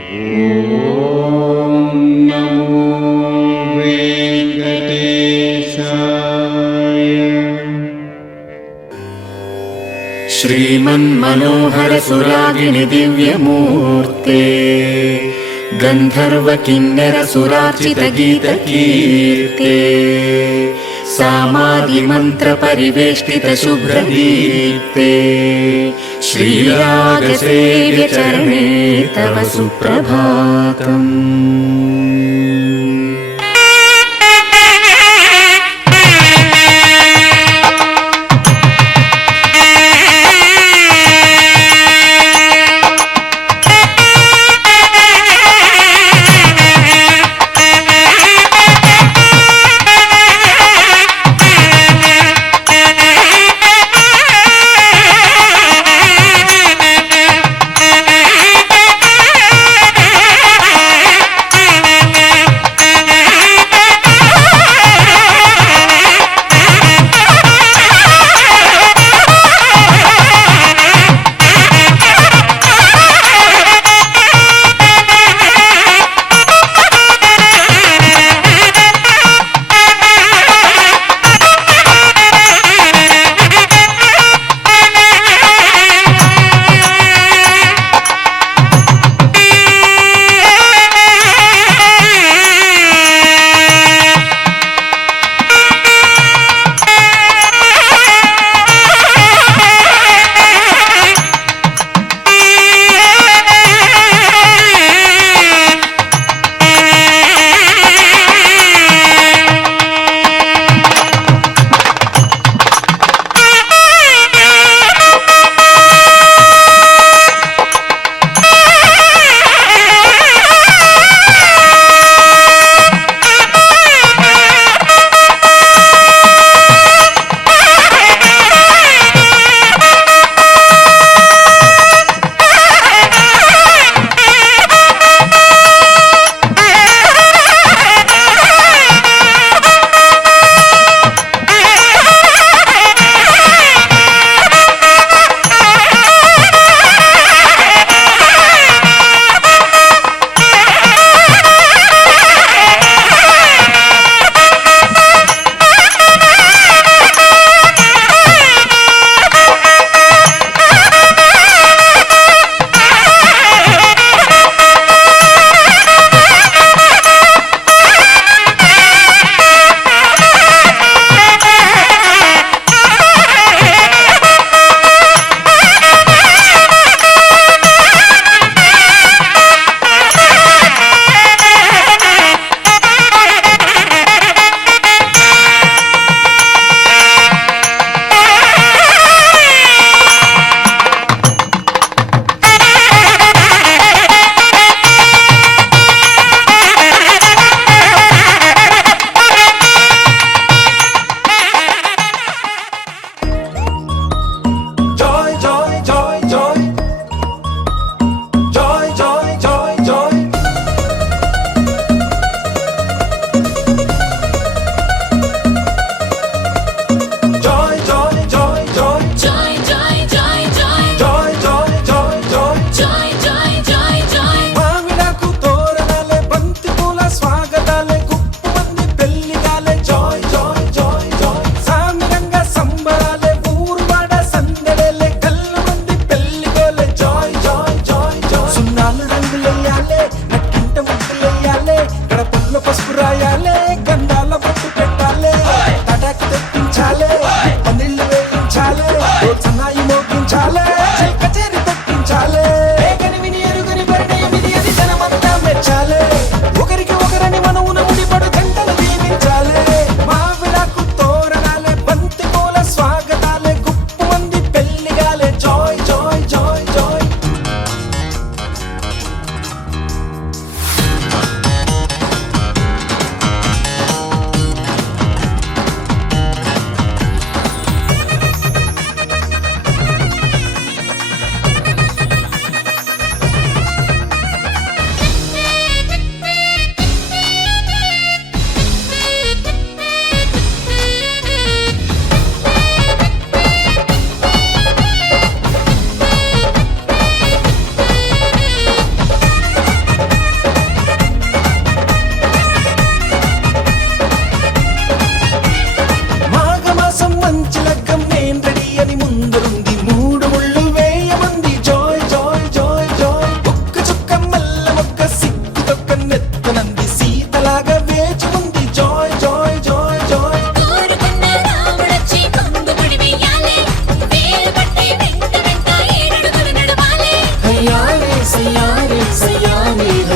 ఓం నమో వెంకటేశాయ. శ్రీమన్మనోహర సురాగిణి దివ్యమూర్తే గంధర్వ కిన్నెర సురార్చిత గీత కీర్తే సామాది మంత్ర పరివేష్టిత శుభ్రదీప్తే శ్రీరాగ సేవ్య చరణే తవ సుప్రభాతం.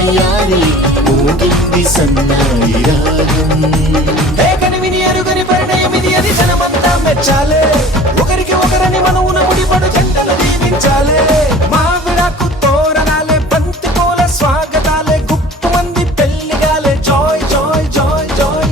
తయారీ మోగింది సన్నాయి రాగం. కనివిని ఎరుగని పరిణయమిది అది జనమంతా మెచ్చాలే, ఒకరికి ఒకరని మనవున ముడిపడు జంటలు దీవించాలే. మావిడాకు తోరణాలే, బంతి పూల స్వాగతాలే, గుప్పు మంది పెళ్లిగాలే. Joy joy joy joy.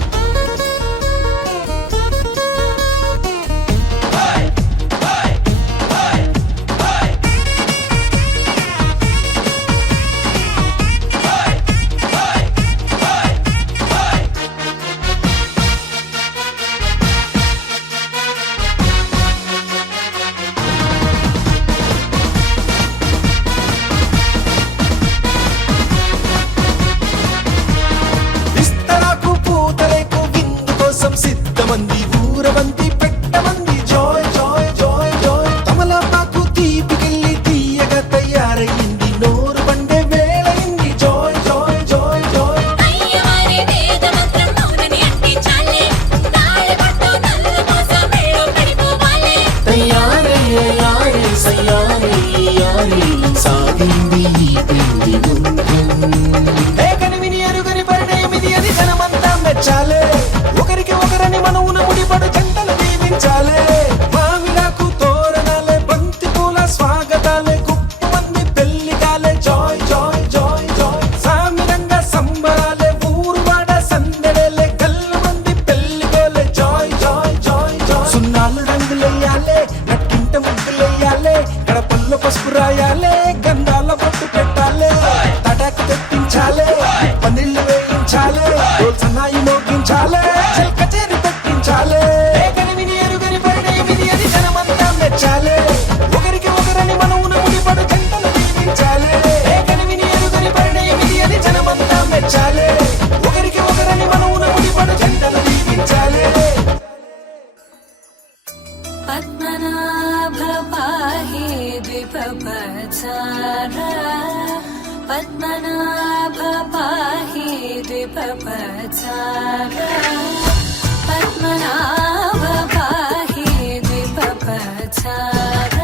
సిద్ధమంది ఊరవంతి పెట్టమంది. Joy joy joy joy. తమలపాకు తీపికెళ్ళి తీయగా తయారయ్యింది, నోరు బండే వేళయింది. Joy joy joy joy. తయారయ్యారే సయ్యారే యారే, సాగింది ఈ పెళ్లి గుండ్రం. కనివిని ఎరుగని పరిణయమిది అది జనమంతా మెచ్చాలే, ఒకరికి ఒకరని మనవున ముడిపడు జంటలు దీవించాలే. మావిడాకు తోరణాలే, బంతి పూల స్వాగతాలే, గుప్పు మంది పెళ్లిగాలే. Joy joy joy joy. సామిరంగా సంబరాలే, ఊరువాడ సందడేలే, గల్లు మంది పెళ్లిగోలే. Joy joy joy joy. సున్నాలు రంగులెయ్యాలే, నట్టింట ముగ్గులెయ్యాలే, గడపల్లో పసుపు రాయాలే, గంధాల బొట్టు పెట్టాలే, తటాకు తెప్పించాలే, పందిళ్ళు వేయించాలే, సన్నాయి మోగించాలే, కచేరి పెట్టించాలే. కనివిని ఎరుగని పరిణయమిది అది జనమంతా మెచ్చాలే, ఒకరికి ఒకరని మనవున ముడిపడు జంటలు దీవించాలే. కనివిని ఎరుగని పరిణయమిది అది జనమంతా మెచ్చాలే, ఒకరికి ఒకరని మనవున ముడిపడు జంటలు దీవించాలే. పద్మనాభ పాహి ద్విపపచార, పద్మనాభ పాహి ద్విపపచార, పద్మనాభ పాహి ద్విపపచార,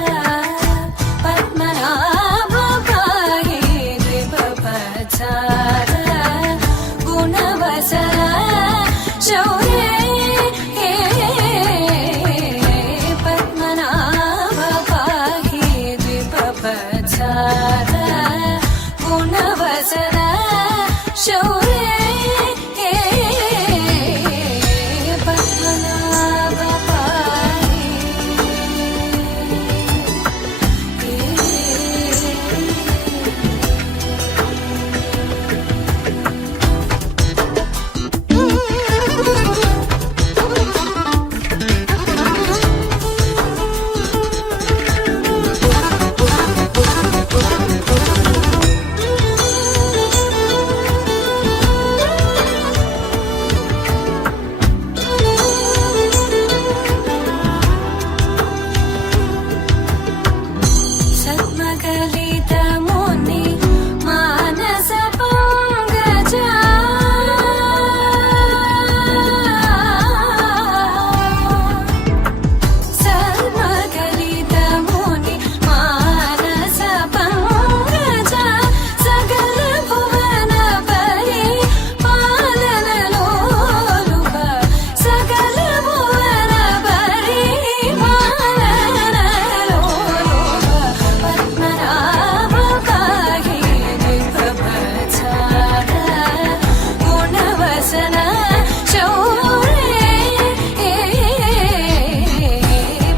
పద్మనాభ పాహి ద్విపపచార, గుణవసర శౌర్యే పద్మనాభ పాహి ద్విపపచార, గుణవసర శౌర్యే పద్మనాభ పాహి. సద్మగలిత ముని మానస పంగజ, సద్మగలిత ముని మానస పంగజ, సకల భువన పరి పాలనలోలుప, సకల భువన పరి పాలనలోలుప, పద్మనాభ పాహి ద్విపపచార, గుణవసన శౌర్యే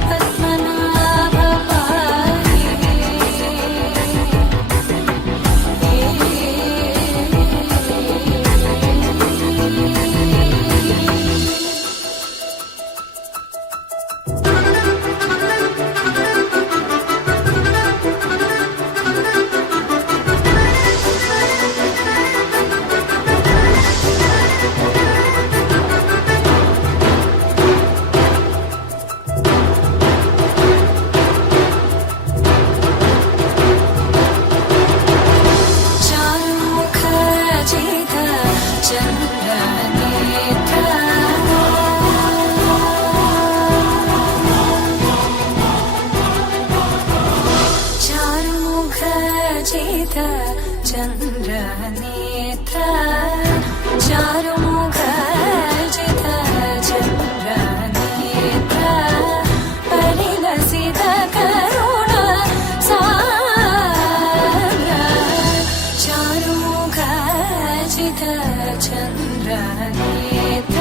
పద్మనాభ పాహి. చారుముఖ చిత చంద్రనేత్ర, చారుముఖ చిత చంద్రనేత్ర, చారుముఖర్జిత చంద్రనేత్ర పరిలసిత కరుణ సాగర చారుముఖర్జిత చంద్రనేత్ర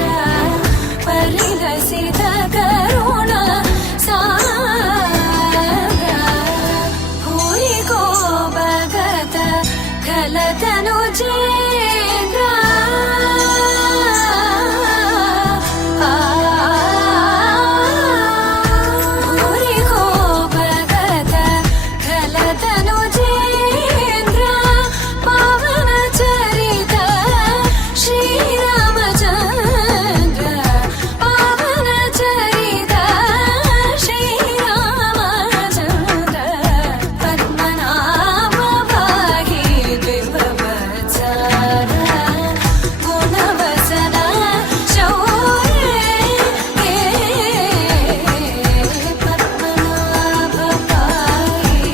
పరిలసిత కరుణ సాగర భూరికో భగత కలతను చేంద్ర భూరికో భగత కలతను చేంద్ర పవన చరిత శ్రీరామచంద్ర పవన చరిత శ్రీరామచంద్ర పద్మనాభ భాగి దివవత్సర గుణవసన శౌర్య పద్మనాభ భాగి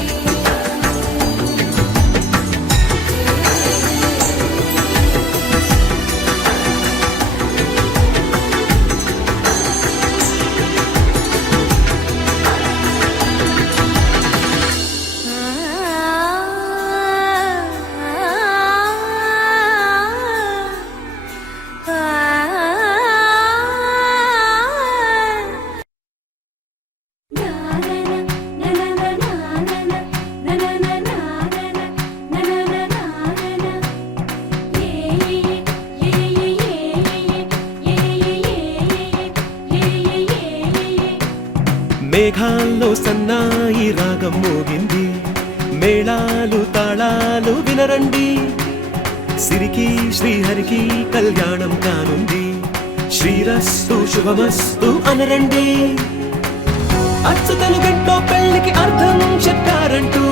మేఘాల్లో సన్నాయి రాగం మోగింది, మేళాలు తాళాలు వినరండి, సిరికి శ్రీహరికి కళ్యాణం కానుంది, శ్రీరస్తు శుభమస్తు అనరండి. అచ్చతలు గంటో పెళ్లికి అర్థం చెప్పారంటూ,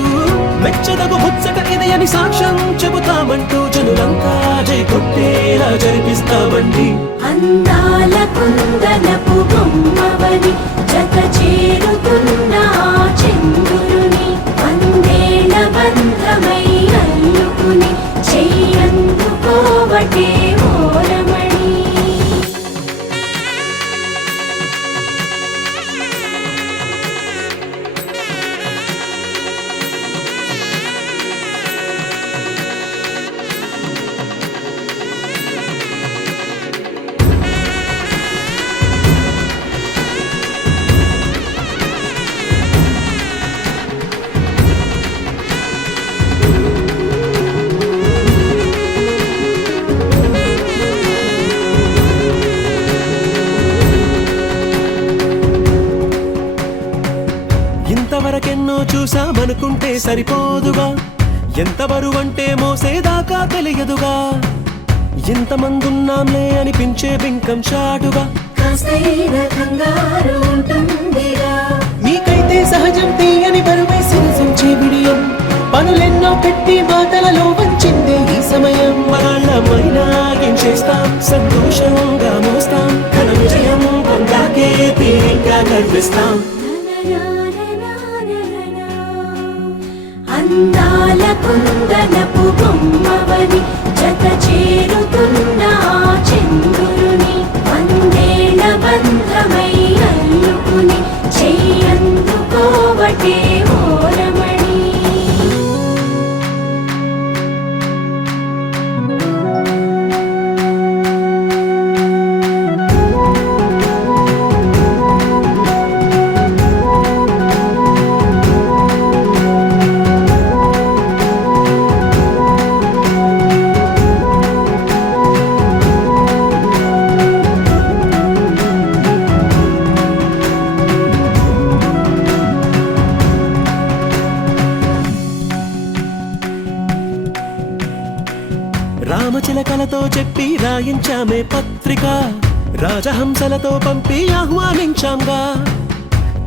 మెచ్చదగు ముచ్చట ఇది అని సాక్ష్యం చెబుతామంటూ, జనులంతా జై కొట్టేలా జరిపిస్తామండి. అందాల కుందనపు బొమ్మవని జత చేరుతున్న ఆ చంద్రుని వందేల బంధమై అల్లుకుని చెయ్యందుకోవటే ఓరమణి. ఇంతవరకెన్నో చూసామనుకుంటే సరిపోదుగా, ఎంత బరువంటే మోసేదాకా తెలియదుగా, ఇంతమందున్నాంలే అనిపించే బింకం చాటుగా, కాస్తైన కంగారు ఉంటుందిరా. మీకైతే సహజం తీయని బరువే సిరసించే విడియం, పనులెన్నో పెట్టి మాటలలో వంచిందే ఈ సమయం. వాళ్ళమైనా ఏం చేస్తాం, సంతోషంగా మోస్తాం, ఘన విజయం పొందాకే తీరిగ్గా కనిపిస్తాం. అందాల కుందనపు బొమ్మవని జత చేరుతున్న ఆ చంద్రుని వందేల బంధమై అల్లుకుని చెయ్యందుకోవటే ఓరమణి. రామచిలకలతో చెప్పి రాయించామే పత్రిక, రాజహంసలతో పంపి ఆహ్వానించాంగా,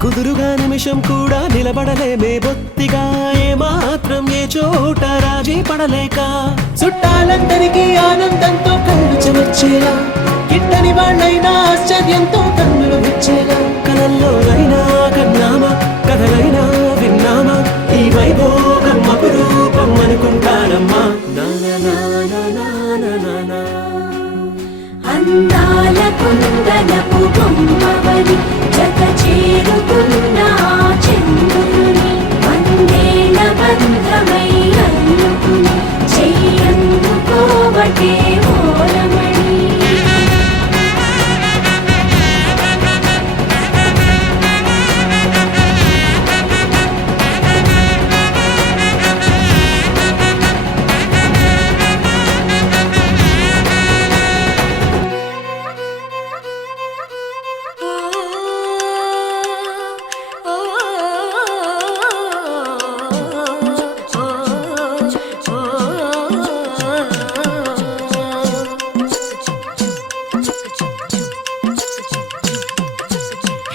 కుదురుగా నిమిషం కూడా నిలబడలేమే బొత్తిగా, ఏమాత్రం ఏ చోట రాజీ పడలేక, చుట్టాలందరికీ ఆనందంతో కళ్ళు చెమర్చేలా, గిట్టని వాళ్ళైనా ఆశ్చర్యంతో కన్నులు విచ్చేలా, కలల్లోనైనా కన్నామా కథలైనా విన్నామా, ఈ వైభోగం అపురూపం అనుకుంటానమ్మా. నా నా నా నా నా బొమ్మవని జత చేరుతున్న ఆ చంద్రుని వందేళ్ల బంధమై అల్లుకుని చెయ్యందుకోవటే ఓరమణి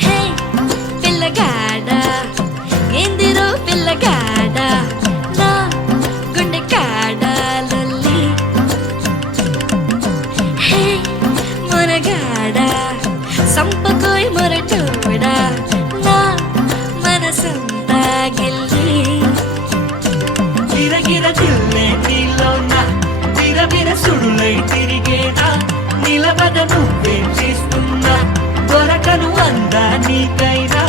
హే పిల్లగాడ ఎందిరో పిల్లగాడ నా గుండె కాడ లొల్లి హే మొరగాడ సంపకోయ్ మొరటోడా నా మనసంతా గిల్లి గిరగిర తిల్లే నీలోన విరవిర సుడులై తిరిగేనా నిలబడ నువ్వేం చేస్తున్నా దొరకను అందా నీకైనా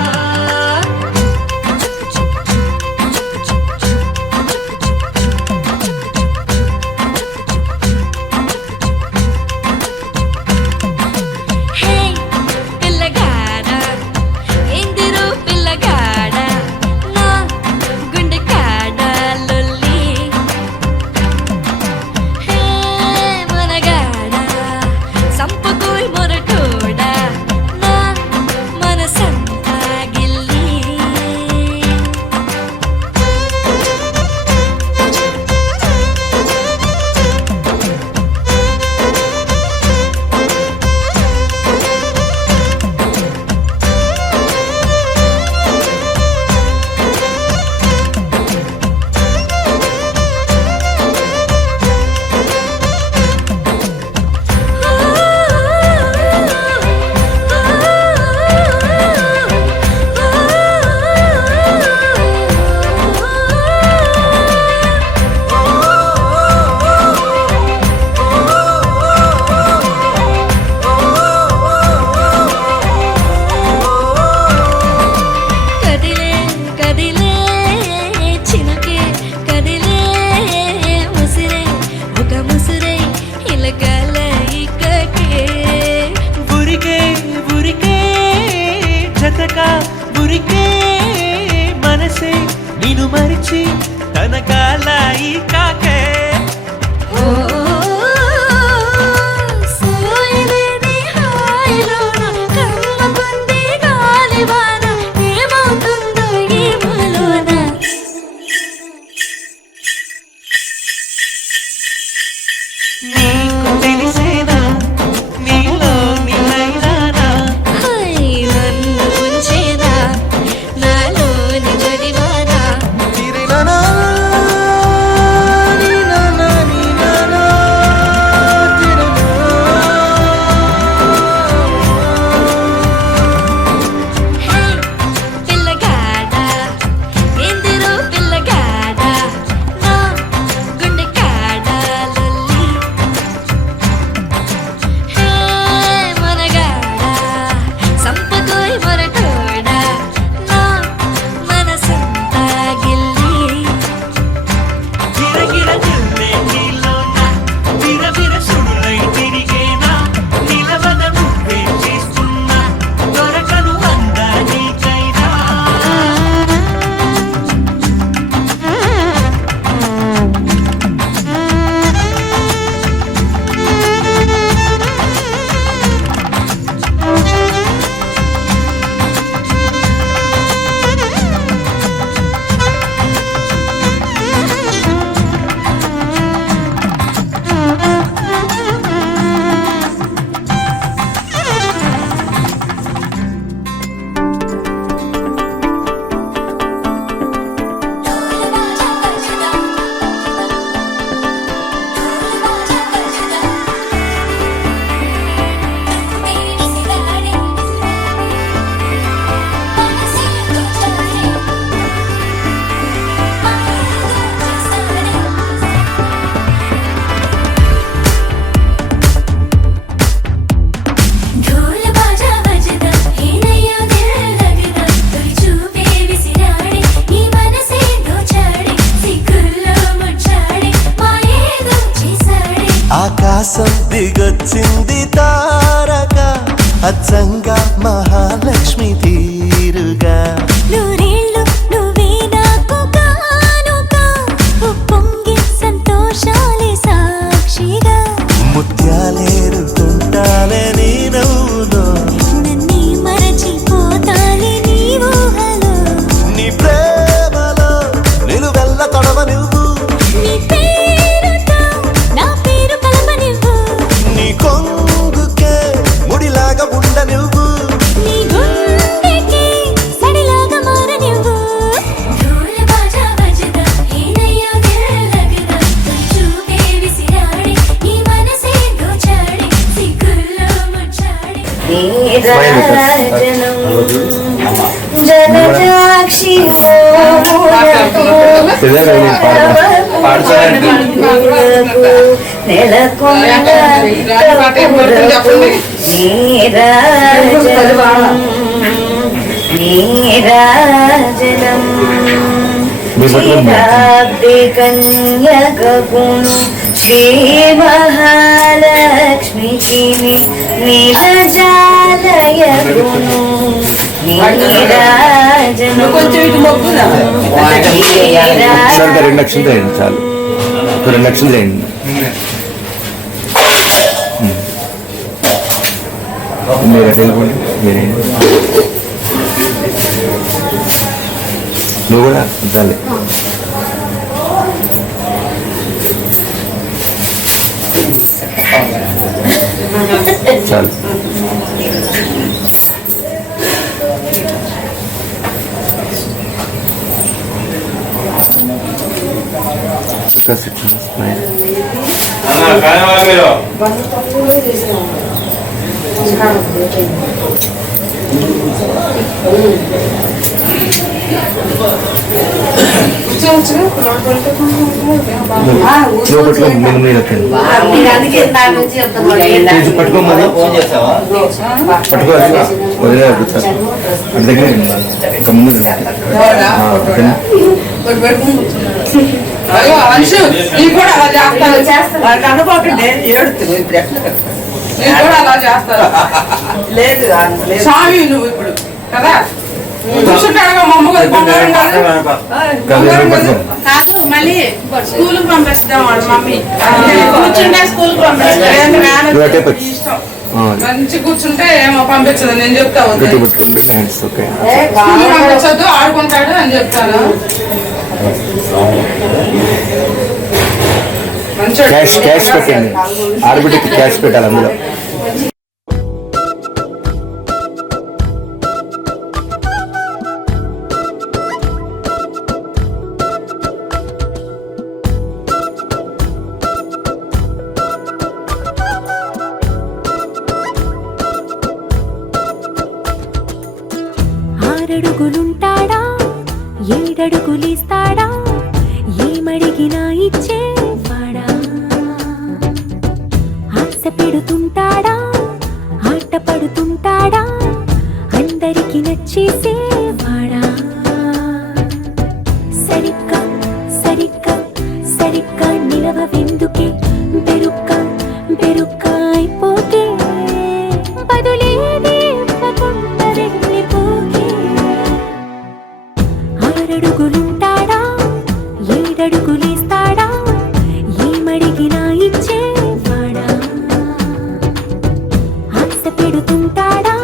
హే పిల్లగాడ ఎందిరో పిల్లగాడ నా గుండె కాడ లొల్లి హే మొనగాడ సంపకోయ్ కోసం దిగొచ్చింది తారక అచ్చంగా మహాలక్ష్మి తీరుగా నూరేళ్ళు నువ్వే నాకు కానుక ఉప్పొంగి సంతోషాలే సాక్షిగా ముత్యాలేరుతుంటాలే నీ నవ్వులో నన్నే మరచిపోతాలే నీ ఊహలో నీ ప్రేమలో నిలువెల్ల తొడవ నువ్వు నీ పేరుతో నా పేరు కలపనివ్వు నీ కొంగుకే ముడిలాగా ఉండ నువ్వు నీ గుండెకి సడిలాగా మారనివ్వు ढोल बाजा बजदा ఏనయ్యో దిల్లగదా చూపే విసిరాడే ఈ మనసే దోచాడే సిగ్గుల్లో ముచ్చాడే నీరాజనం జలజాక్షి నెలకొండ నీరాజనం శ్రీరాబ్ది కన్యకగుణు శ్రీ మహాలక్ష్మికి నీలజాలయ గుణు నీరాజనం ఒకసారి 2 లక్షలు వేయండి చాలు 2 లక్షలు వేయండి మీరు అటు వెళ్ళిపోండి మీరేంటి నువ్వు కూడా వద్దాలి చాలు నువ్వు పట్టుకో నేను మీద పట్టుకోమని పట్టుకో వదిలే సార్ అటు దగ్గర ఇంకా ముందు అనుకోకండి ఏడుతుంది ఇప్పుడు ఎట్లా అలా చేస్తారు లేదు స్వామి నువ్వు ఇప్పుడు కదా కూర్చుంటాడుగా మా అమ్మగారు కాదు మళ్ళీ స్కూల్ కి పంపిస్తాం వాడు మమ్మీ కూర్చుంటే స్కూల్ కి పంపిస్తాం ఇష్టం మంచి కూర్చుంటే ఏమో పంపించదు నేను చెప్తా స్కూల్ పంపించద్దు ఆడుకుంటాడు అని చెప్తాను క్యాష్ పెట్టండి ఆడబిడ్డకి క్యాష్ పెట్టాలి అందులో ఆరడుగులుంటాడా ఏడడుగులిస్తాడా ఏమడిగినా ఇచ్చేవాడా ఆశ పెడుతుంటాడా ఆట పడుతుంటాడా అందరికి నచ్చేసేవాడా సరిగ్గా సరిగ్గా సరిగ్గా నిలవెందుకే బెరుక్క అయిపోతే బదులేది ఇవ్వకుండా వెళ్ళిపోకే ఆరడుగులుంటాడా ఏడడుగులేస్తాడా ఏమడిగినా ఇచ్చేవాడా ఆశ పెడుతుంటాడా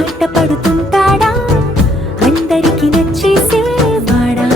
ఆట పడుతుంటాడా అందరికి నచ్చేసేవాడా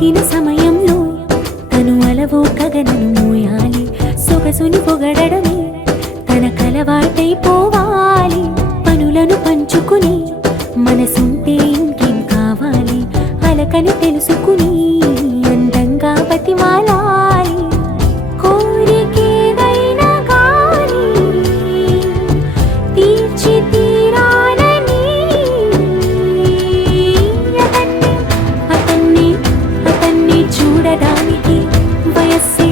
అడిగిన సమయంలో తను అలవో గగనను మోయాలి, సొగసుని పొగడమే తన కలవాటైపోవాలి. పనులను పంచుకుని మనసుంటే ఇంకేం కావాలి, అలకని తెలుసుకుని అందంగా బతిమాలాలి. కోరికేదైనా కానీ తీర్చి తీరాలని అతన్ని చూడడానికి వయస్సే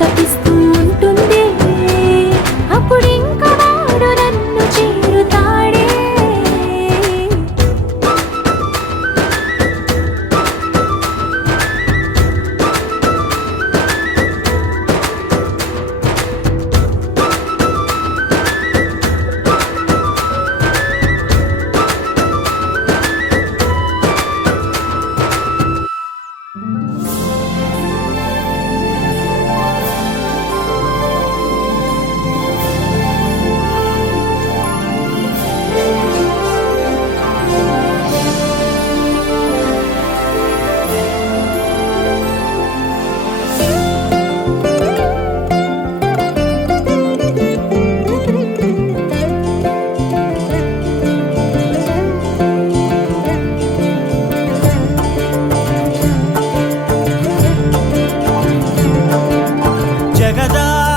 తప్పిస్తూ ఉంటుంది. అప్పుడింకా వాడు నన్ను చేరుతాడే.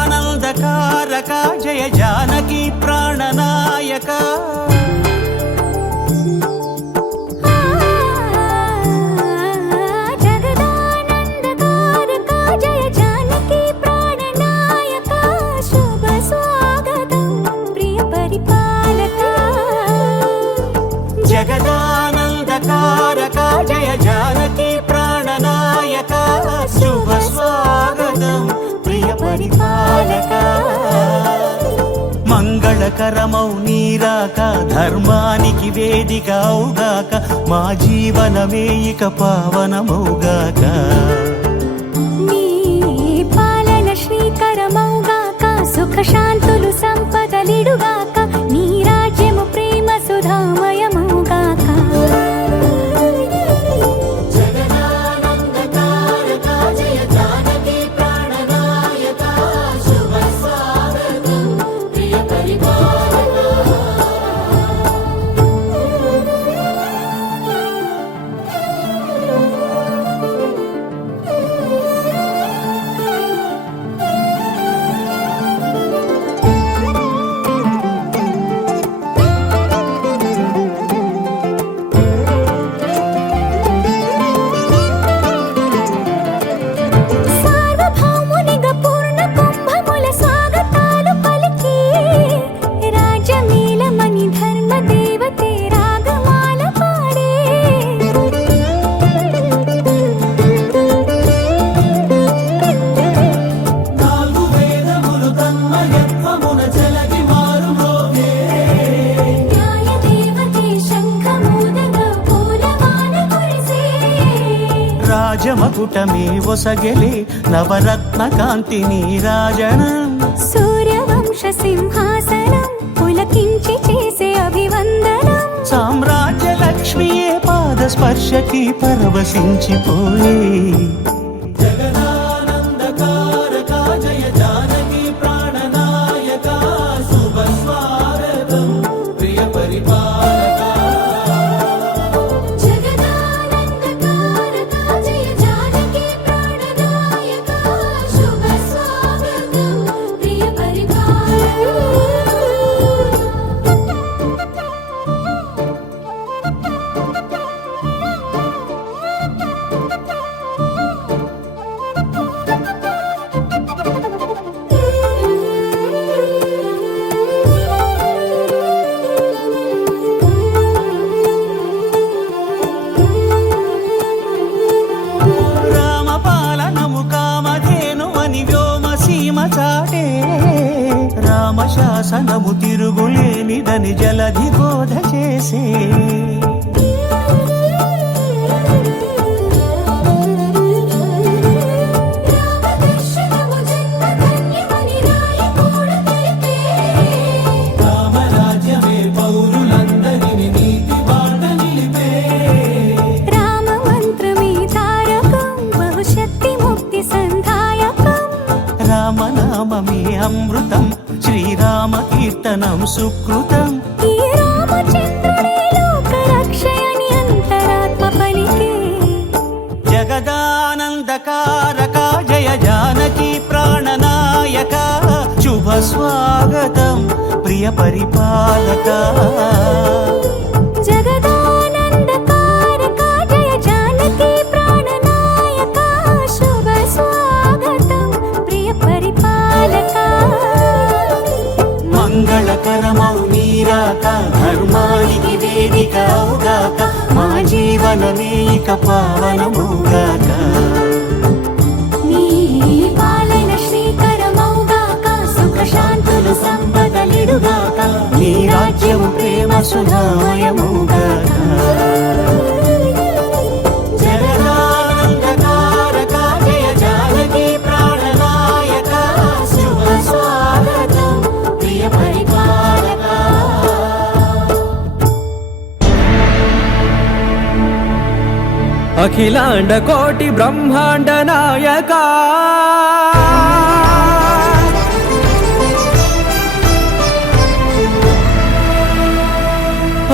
జగదానందకారక జయ జానకి ప్రాణనాయక జగదానందకారక జయ జానకి ప్రాణనాయక, శుభ స్వాగతం ప్రియ పరిపాలక. జగదానందకారక జయ జానకి ప్రాణనాయక శుభ స్వాగతం ప్రియ పరిపాలక. మంగళకరమౌ నీరాక ధర్మానికి వేదిక అవుగాక, మా జీవనమే ఇక పావనమౌగాక. నీ పాలన శ్రీకరమౌగాక, సుఖ శాంతులు సంపదలిడుగాక, నీ రాజ్యము ప్రేమ సుధామయమౌగాక. సార్వభౌమునిగా పూర్ణ కుంభముల స్వాగతాలు పలికి, రాజమేళమని ధర్మ దేవతే రాగమాల పాడే. నాలుగు వేదములు తన్మయత్వమున చెలగి మారుమోగే. న్యాయ దేవతే శంఖమూదగా పూలవాన కురిసే. రాజమకుటమే ఒసగెలే నవరత్న కాంతి నీరాజనం. సూర్యవంశ సింహాసనం పులకించి చేసే అభివందనం. సామ్రాజ్య లక్ష్మియే పాద స్పర్శకి పరవశించిపోయే. జగదానందకారక జయ జానకి ప్రాణనాయక, శుభ స్వాగతం ప్రియ పరిపాలక. జగదానందకారక జయ జానకి ప్రాణనాయక, శుభ స్వాగతం ప్రియ పరిపాలక. రామపాలనము కామధేను అని వ్యోమసీమ చాటే. రామశాసనము తిరుగులేనిదని జలధి బోధ చేసే. రామదర్శనము జన్మధన్యమని రాయకూడ తెలిపే. రామరాజ్యమే పౌరులందరిని నీతి బాట నిలిపే. రామ మంత్రమే తారకం దర్శనం సుకృతం. ఈ రామచంద్రుడే లోకరక్షయని అంతరాత్మ పలికే జగదానందకారక జయ జానకి ప్రాణనాయక శుభ స్వాగతం ప్రియ పరిపాలక. జగదానందకారక జయ జానకి ప్రాణనాయక శుభ స్వాగతం ప్రియ పరిపాలక. మంగళకరమౌ నీరాక ధర్మానికి వేదిక అవుగాక మా జీవనమే ఇక పావనమౌగాక. నీ పాలన శ్రీకరమౌగాక సుఖ శాంతులు సంపదలిడుగాక నీ రాజ్యము ప్రేమ సుధామయమౌగాక. జగదానందకారక జయ జానకి ప్రాణనాయక శుభ స్వాగతం ప్రియ పరిపాలక. అఖిలాండ కోటి బ్రహ్మాండ నాయక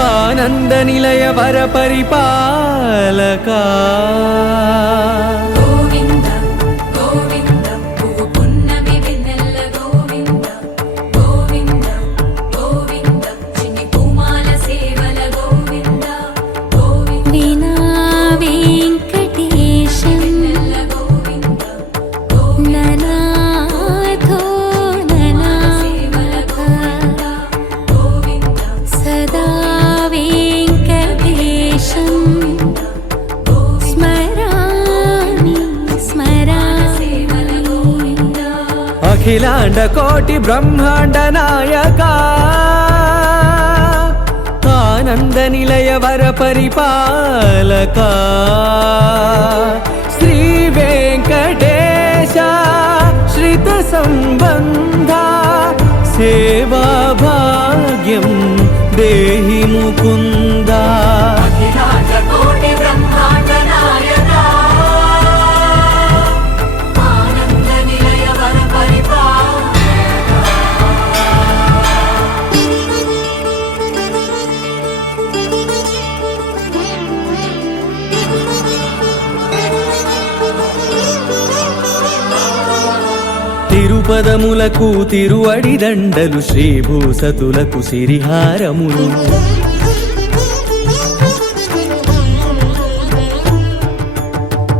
ఆనంద నిలయ వర పరిపాలక. గోవింద గోవింద పువ్వు పున్నమి వెన్నెల గోవింద గోవింద గోవింద చిన్ని పూమాల సేవల గోవింద గోవింద వినా వెంకటేశం వెన్నెల గోవింద గోవింద ననాథో సేవల ననాథ గోవింద సదా వెంకటేశం స్మరామి సేవల స్మరామి. గోవింద అఖిలాండ కోటి బ్రహ్మాండ నాయక ఆనంద నిలయ వర పరిపాలక. శ్రీ వెంకటేశ శ్రిత సంబంధ సేవా భాగ్యం దేహి ముకుంద. అఖిలాండ కోటి బ్రహ్మాండ నాయక ఆనంద నిలయ వర తిరుపదములకు తిరువడి దండలు శ్రీభూసతులకు సిరిహారములు.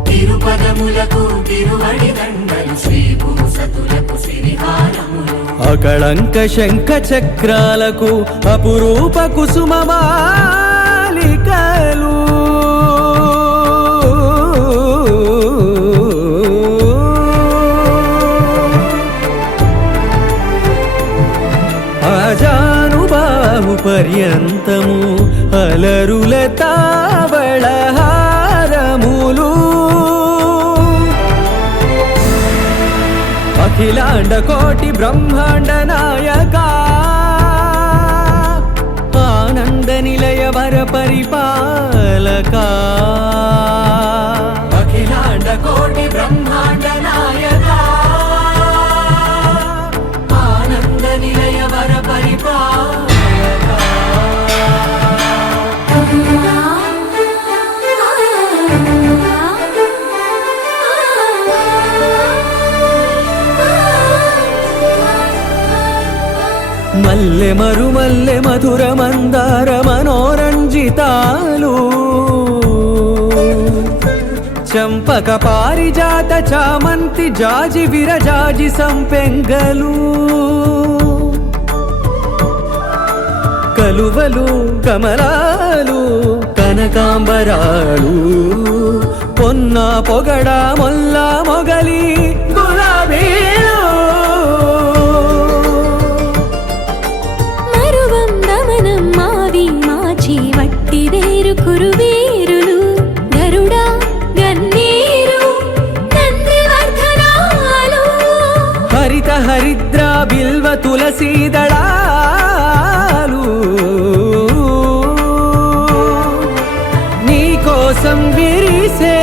తిరుపదములకు తిరువడి దండలు శ్రీభూసతులకు సిరిహారములు. అకళంక శంఖ చక్రాలకు అపురూప కుసుమమాలికలు. అజానుబాహు పర్యంతము అలరుల తావళహారములు. అఖిలాండ కోటి బ్రహ్మాండ నాయక ఆనంద నిలయ వర పరిపాలక. అఖిలాండ కోటి బ్రహ్మాండ నాయక ఆనంద నిలయ వర పరిపాలక. మల్లె మరుమల్లె మధుర మందార మనోరంజితాలు. చంపక పారిజాత చామంతి జాజి విరజాజి సంపెంగలు. కలువలు కమలాలు కనకాంబరాలు పొన్న పొగడ మొల్ల మొగలి గులాబీలు. మరువం దమనం మావి మాచి వట్టి వేరు కురువీరులు గరుడా గన్నేరు నందివర్ధనాలు. హరిత హరిద్ర బిల్వ తులసీ దళాలు నీ కోసం విరిసే.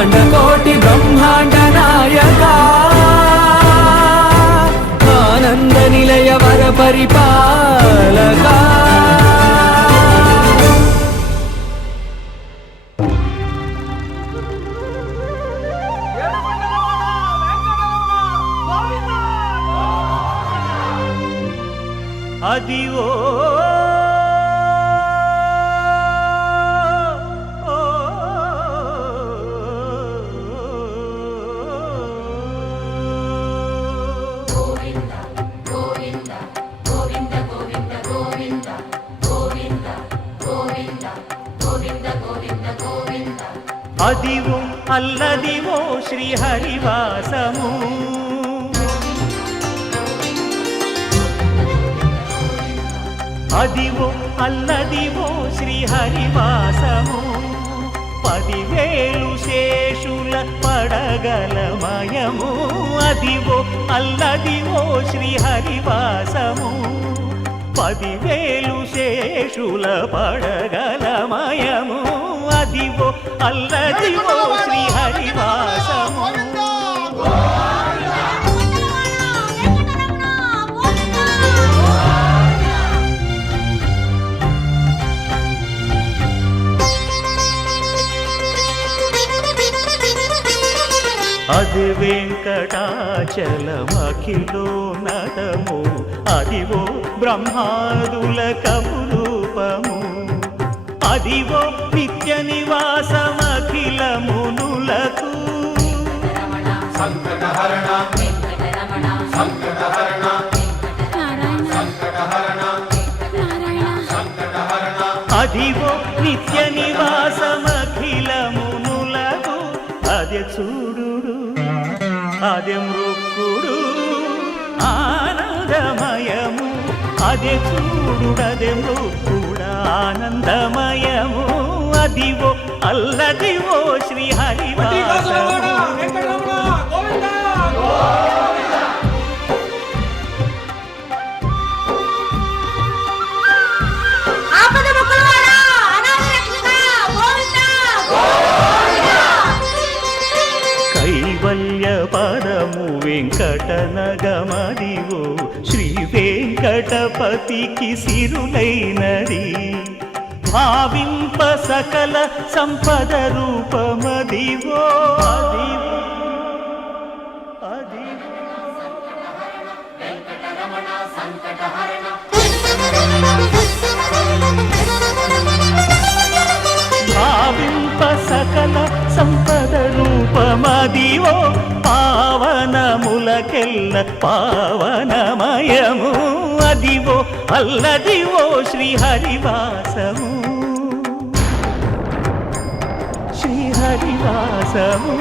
అఖిలాండ కోటి బ్రహ్మాండ నాయక ఆనంద నిలయ వర పరిపాలక అదివో అదివో అల్లదివో శ్రీహరివాసము అదివో అల్లదివో శ్రీహరివాసము 10,000 శేషుల పడగలమయము అదివో అల్లదివో శ్రీహరివాసము 10,000 శేషుల పడగలమయము అదివో అల్లదివో శ్రీహరివాసము అది వెంకటాచలమఖిలోన్నతము అదివో బ్రహ్మాదుల కపురూపము అదివో నిత్య నివాసమఖిలమునులకు సంకటహరణ సంకటహరణ సంకటహరణ అదివో నిత్య నివాసమఖిలమునులకు అదే చూడు అదే మృక్కుడు ఆనందమయము అదే చూడుడదే మృక్కుడు ఆనందమయము అదివో అల్లదివో శ్రీహరివాసము కైవల్య పదము వెంకటనగమదివో శ్రీ వెంకటపతికి సిరులైనది భావింప సకల సంపద రూపమదివో అదివో భావింప సకల సంపద రూపమదివో పావనములకెల్ల పావనమయము అదివో అల్లదివో శ్రీహరివాసము శ్రీహరివాసము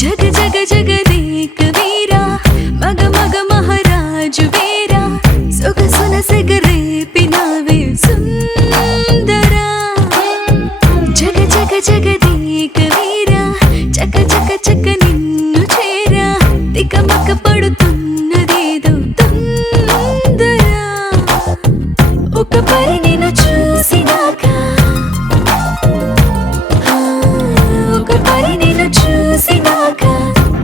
జగ జగ జగదేక వీరా మగ మగ మహారాజు వీరా సొగసున సెగరేపినావే సుందరా జగ జగ జగదేక వీరా చక చక చక నిన్ను చేరా తికమక పడుతున్నదేదో తొందరా ఒక పరి నిన్ను చూసినాక ఒక పరి నిన్ను చూసినాక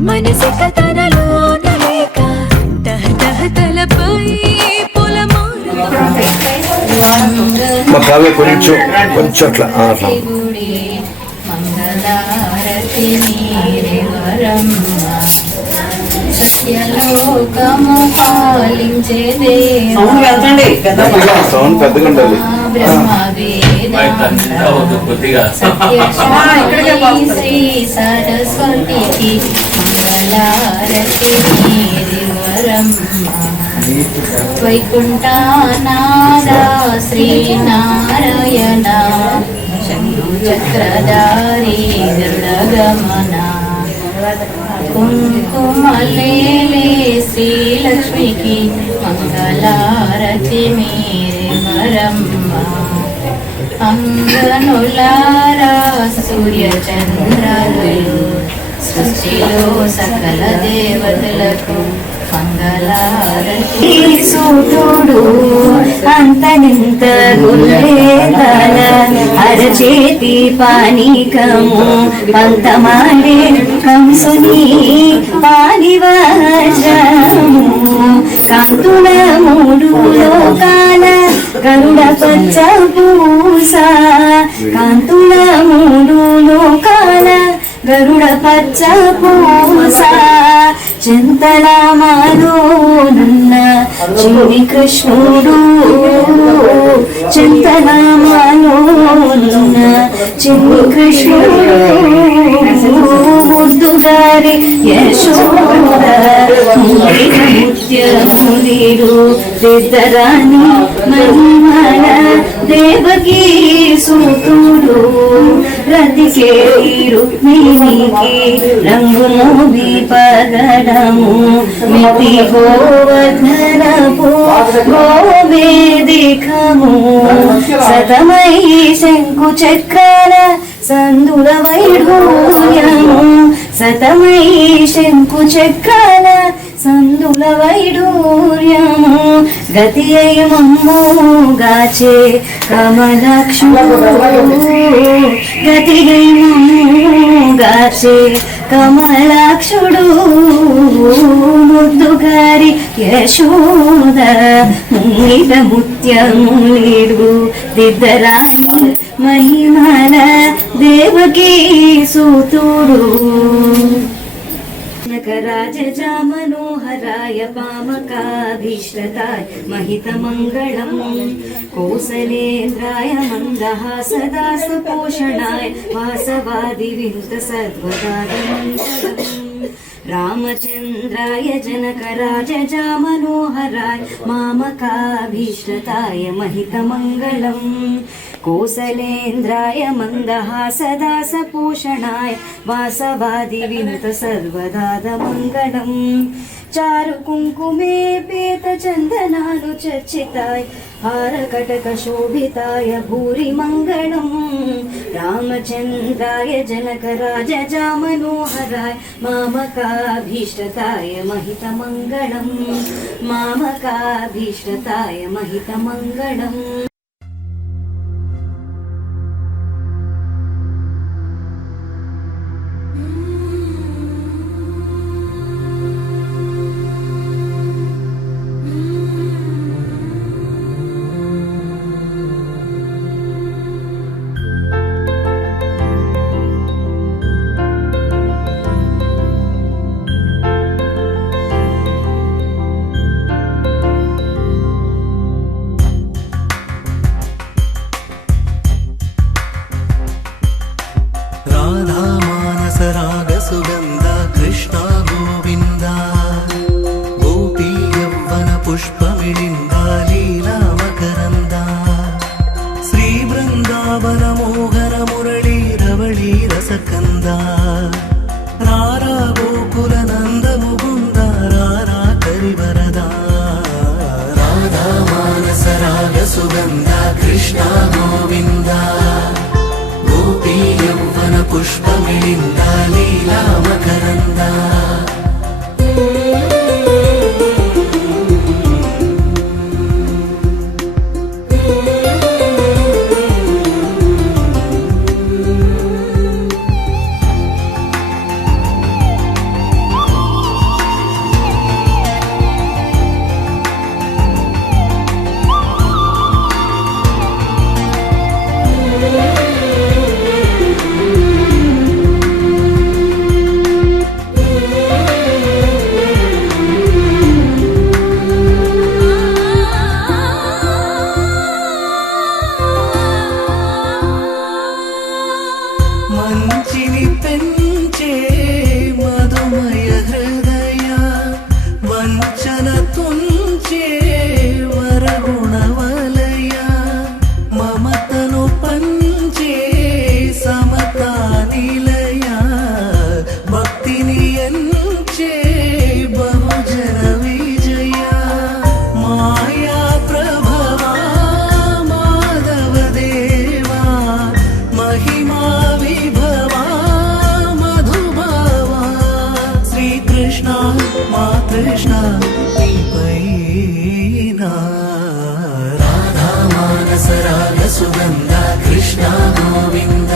మనసి కథనలో లేక తహ తహ తలపై పొలమారు మా కావ్య కొంచెం అట్లా అట్లా మంగళారతి నీరెవరమ్మ సత్యలోకము పాలించే సౌండ్ పెద్దగా ఉండాలి బ్రహ్మ శ్రీ సరస్వతికి మంగళారతి నీరెవరమ్మ వైకుంఠనాద శ్రీనారాయణ చక్రధారి గరుడగమన కుంకుమలేలే శ్రీలక్ష్మికి మంగళారతి మీరే వరమ్మ అంగనులారా సూర్య చంద్రులు సృష్టిలో సకల దేవతలకు మంగళారతి సూతుడు అంతనింత గుల్లేతల అరచేతి పానీకము పంతమాడే కంసుని పానివజము కాంతుల మూడు లోకాల గరుడ పచ్చ పూస కాంతుల మూడు లోకాల గరుడ పచ్చ పూస చింతనామాలోనున్న చిన్ని కృష్ణుడు చింతనామాలోనున్న చిన్ని కృష్ణుడు ముద్దుగారి యశోద ముత్యమునిడు రిద్దరాని మహిమల దేవకీ సూతుడు రతికే రుక్మిణికి రంగును విపగడము మితి గోవర్ధనపు గోవేదికము సతమై శంకు చక్రాల సందుల వైఢూర్యము సతమై శంకు చక్రాల సందుల వైఢూర్యము గతి అయి మమ్ము గాచే కమలాక్షుడు గతి అయి మమ్ము గాచే కమలాక్షుడు ముద్దుగారి యశోద నీట ముత్యములిడు దిద్దరాని మహిమల దేవకీ సూతుడు రాజజా మనోహరాయ పామకాభీష్టతాయ महितमङ्गलम् कौसलेन्द्राय मन्दहासदासपोषणाय वासवादिविनुतसद्वदागमङ्गलम् रामचन्द्राय जनकराजजा मनोहराय मामकाभीष्टताय महितमङ्गलम् कौसलेन्द्राय मन्दहासदासपोषणाय वासवादिविनुतसर्वदागमङ्गलम् चारु कुङ्कुमे पेतचन्दनानुचर्चिताय हारकटकशोभिताय भूरि मङ्गलम् रामचन्द्राय जनकराजजा मनोहराय मामकाभीष्टताय महितमङ्गलम् मामकाभीष्टताय महितमङ्गलम् మానసరాగ సుగంధ కృష్ణ గోవింద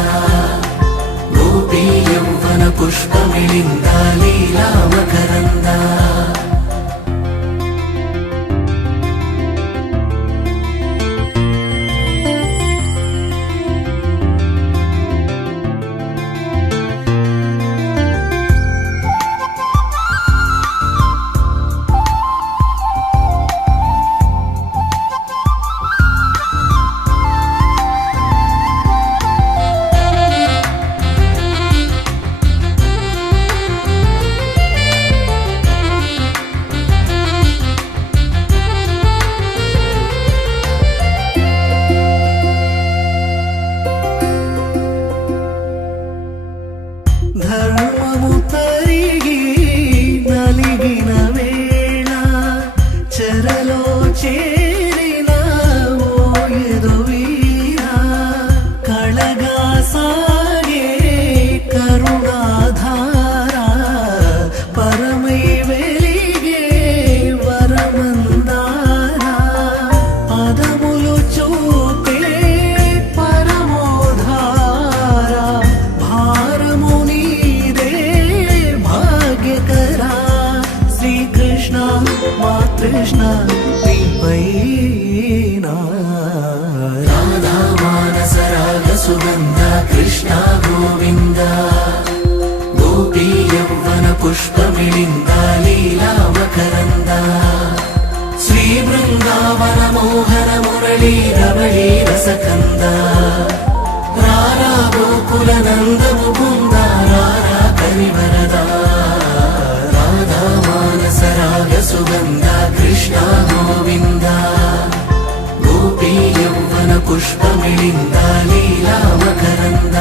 గోపీ యౌవన పుష్పమిళింద లీలా మకరంద ధర్మము తరిగి నలిగిన వేళ చెరలో చేరిన ఓయదు వీర కళగా సాగే కరుణాధార పరమై వెలిగే వరమందార పదములు చూపే పరమోధార భారము నీదే భాగ్యకరా శ్రీకృష్ణ మా కృష్ణ నీపైనా రాధా మానస రాగ సుగంధ కృష్ణ గోవింద గోపీ యౌవన పుష్పమిళింద లీలా మకరంద శ్రీ బృందావన మోహన మురళీ రమణీ రసకంద రారా గోకుల నంద ముకుంద రారా కరివరద రాధా మానస రాగ సుగంధ కృష్ణ గోవింద గోపీ యౌవన పుష్పమిళింద లీలా మకరంద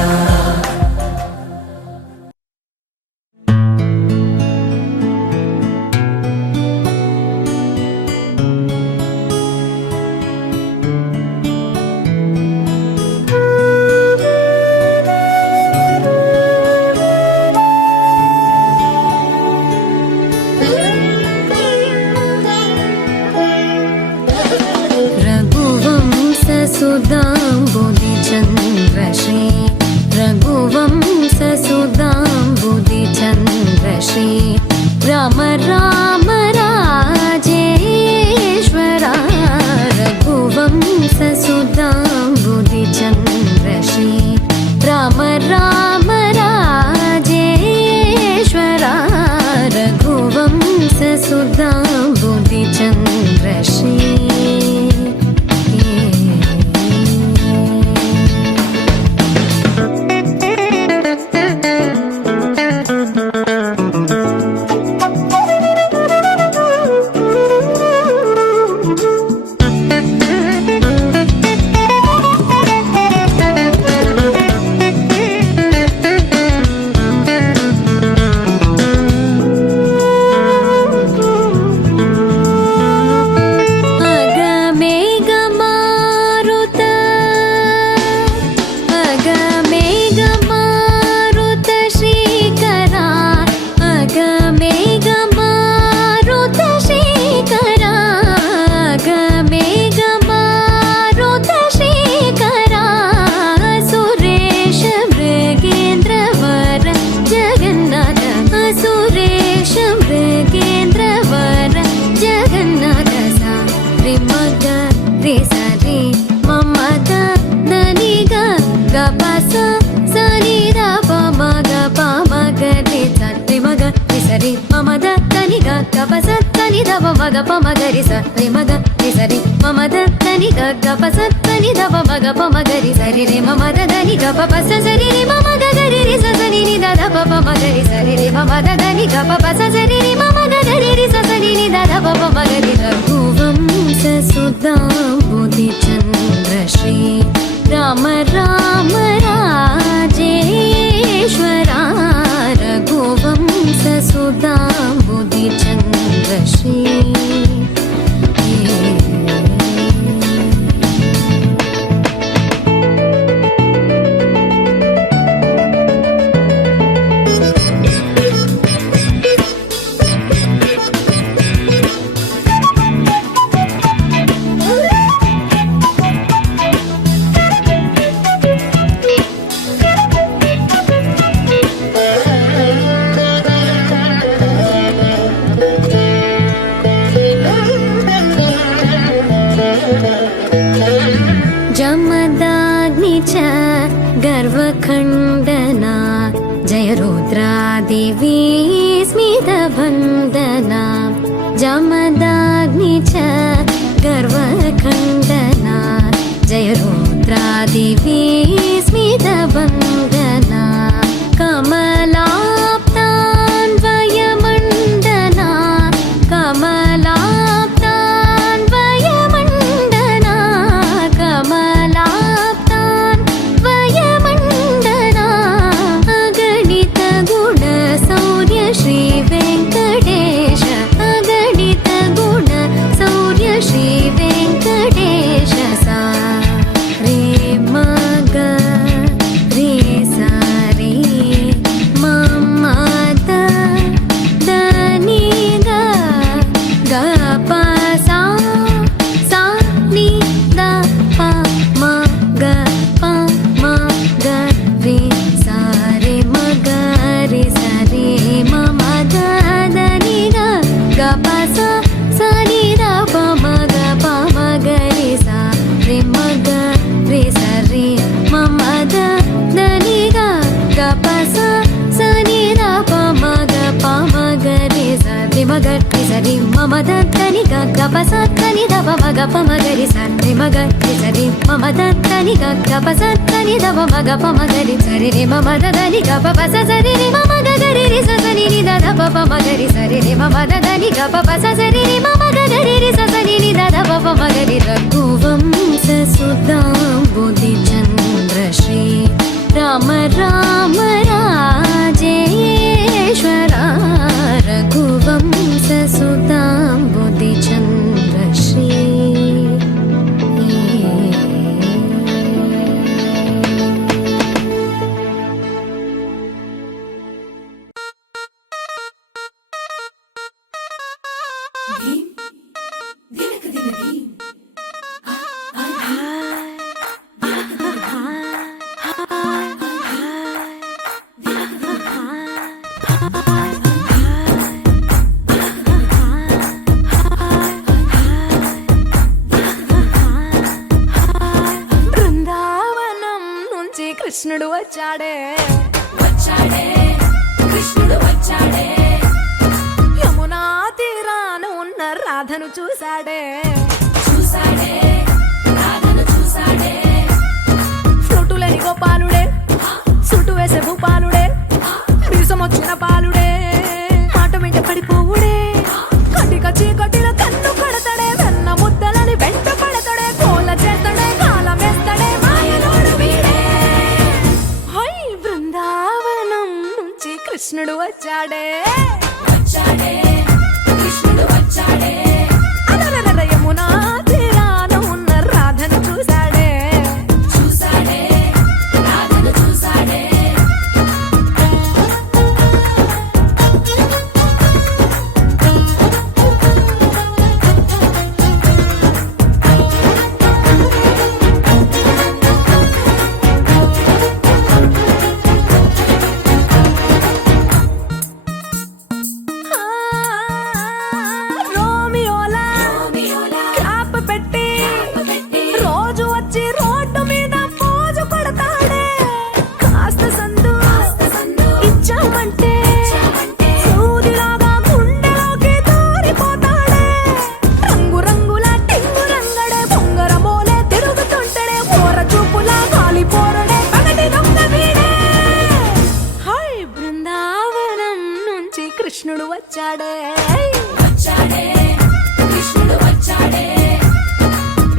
रघुवंशसुधाम्बुधिचन्द्रश्री रघुवंशसुधाम्बुधिचन्द्रश्री राम राम राजेश्वरा रघुवंशसुधाम्बुधिचन्द्रश्री राम राम राजेश्वरा रघुवंशसुधाम्बुधिचन्द्रश्री మగ పమగరి సరి మగ సరి మమ దని గ పసని దవ మగ పమగరి సరి రే మమ దని గ పస సరి రే మమ గరి రి సని ని దద పమగరి సరి రే మమ దని గ పస సరి రే మమ గరి రి సని ని దద పమగరి రఘువంశ సుధాంబుధిచంద్రశ్రీ రామ రామ రాజేశ్వరా రఘువంశ సుధాంబుధిచంద్రశ్రీ देवी स्मितवन्दना कमलाप्तान्वयमण्डना कमलाप्तान्वयमण्डना कमलाप्तान्वयमण्डना अगणितगुणशौर्य श्रीवेङ्कटेश अगणितगुणशौर्य श्रीवेङ्कटेश सा रे मग रे सा रे मम द नी ग ग प सा सा नि द प म ग प म ग रे सा रे म ग रे सा रे मम द नी ग ग प सा सा नि द प म ग प म ग रे सा रे म ग रे सा रे मम द नी ग ग प सा सा नि द प म ग प म ग रे सा रे म ग रे सा रे मम द नी ग ग प सा नी द प म ग प म ग रे सा रे म ग रे सा रे मम द नी ग ग प सा नी द प म ग प म ग रे सा रे रे मम द नी ग प प सा सा रे रे मम ग ग रे रे सा सा नि द द प प म ग रे सा रे रे मम द नी ग प प सा सा रे रे मम ग ग रे रे सा सा नि द द प प म ग रे रघुवंश सुधाम्बुधि चन्द्र श्री राम राम राजेश्वरा रघुवंश सुधाम्बुधि चन्द्र श्री బృందావనం నుంచి కృష్ణుడు వచ్చాడే వచ్చాడే కృష్ణుడు వచ్చాడే యమునా తీరాన ఉన్న రాధను చూశాడే చూసాడే రాధను చూసాడే ఫ్లూటులేని గోపాలుడే సుటు వేసే భూపాలుడే మీసమొచ్చిన పాలుడే మాట వెంట పడిపోవుడే కటిక చీకటిలో కన్ను కొడతాడే వెన్న ముద్దలని వెంట పడతాడే కోల చేస్తాడే కాలమేస్తాడే మాయలోడు వీడే హై బృందావనం నుంచి కృష్ణుడు వచ్చాడే వచ్చాడే కృష్ణుడు వచ్చాడే అలరలర యమునా తీరాన ఉన్న రాధను చూశాడే చూసాడే రాధను చూసాడే ఆ, రోమియోలా రోమియోలా క్యాప్ పెట్టి పెట్టి రోజు వచ్చి రోడ్డు మీద పోజు కొడతాడే కాస్త సందు సందు ఇచ్చామంటే ఇచ్చామంటే సూదిలాగా గుండెలోకి దూరిపోతాడే రంగు రంగుల టింగు రంగడే బొంగరమోలే తిరుగుతుంటడే పోర చూపులా గాలి పోరడే పగటి దొంగ వీడే హై బృందావనం నుంచి కృష్ణుడు వచ్చాడే వచ్చాడే కృష్ణుడు వచ్చాడే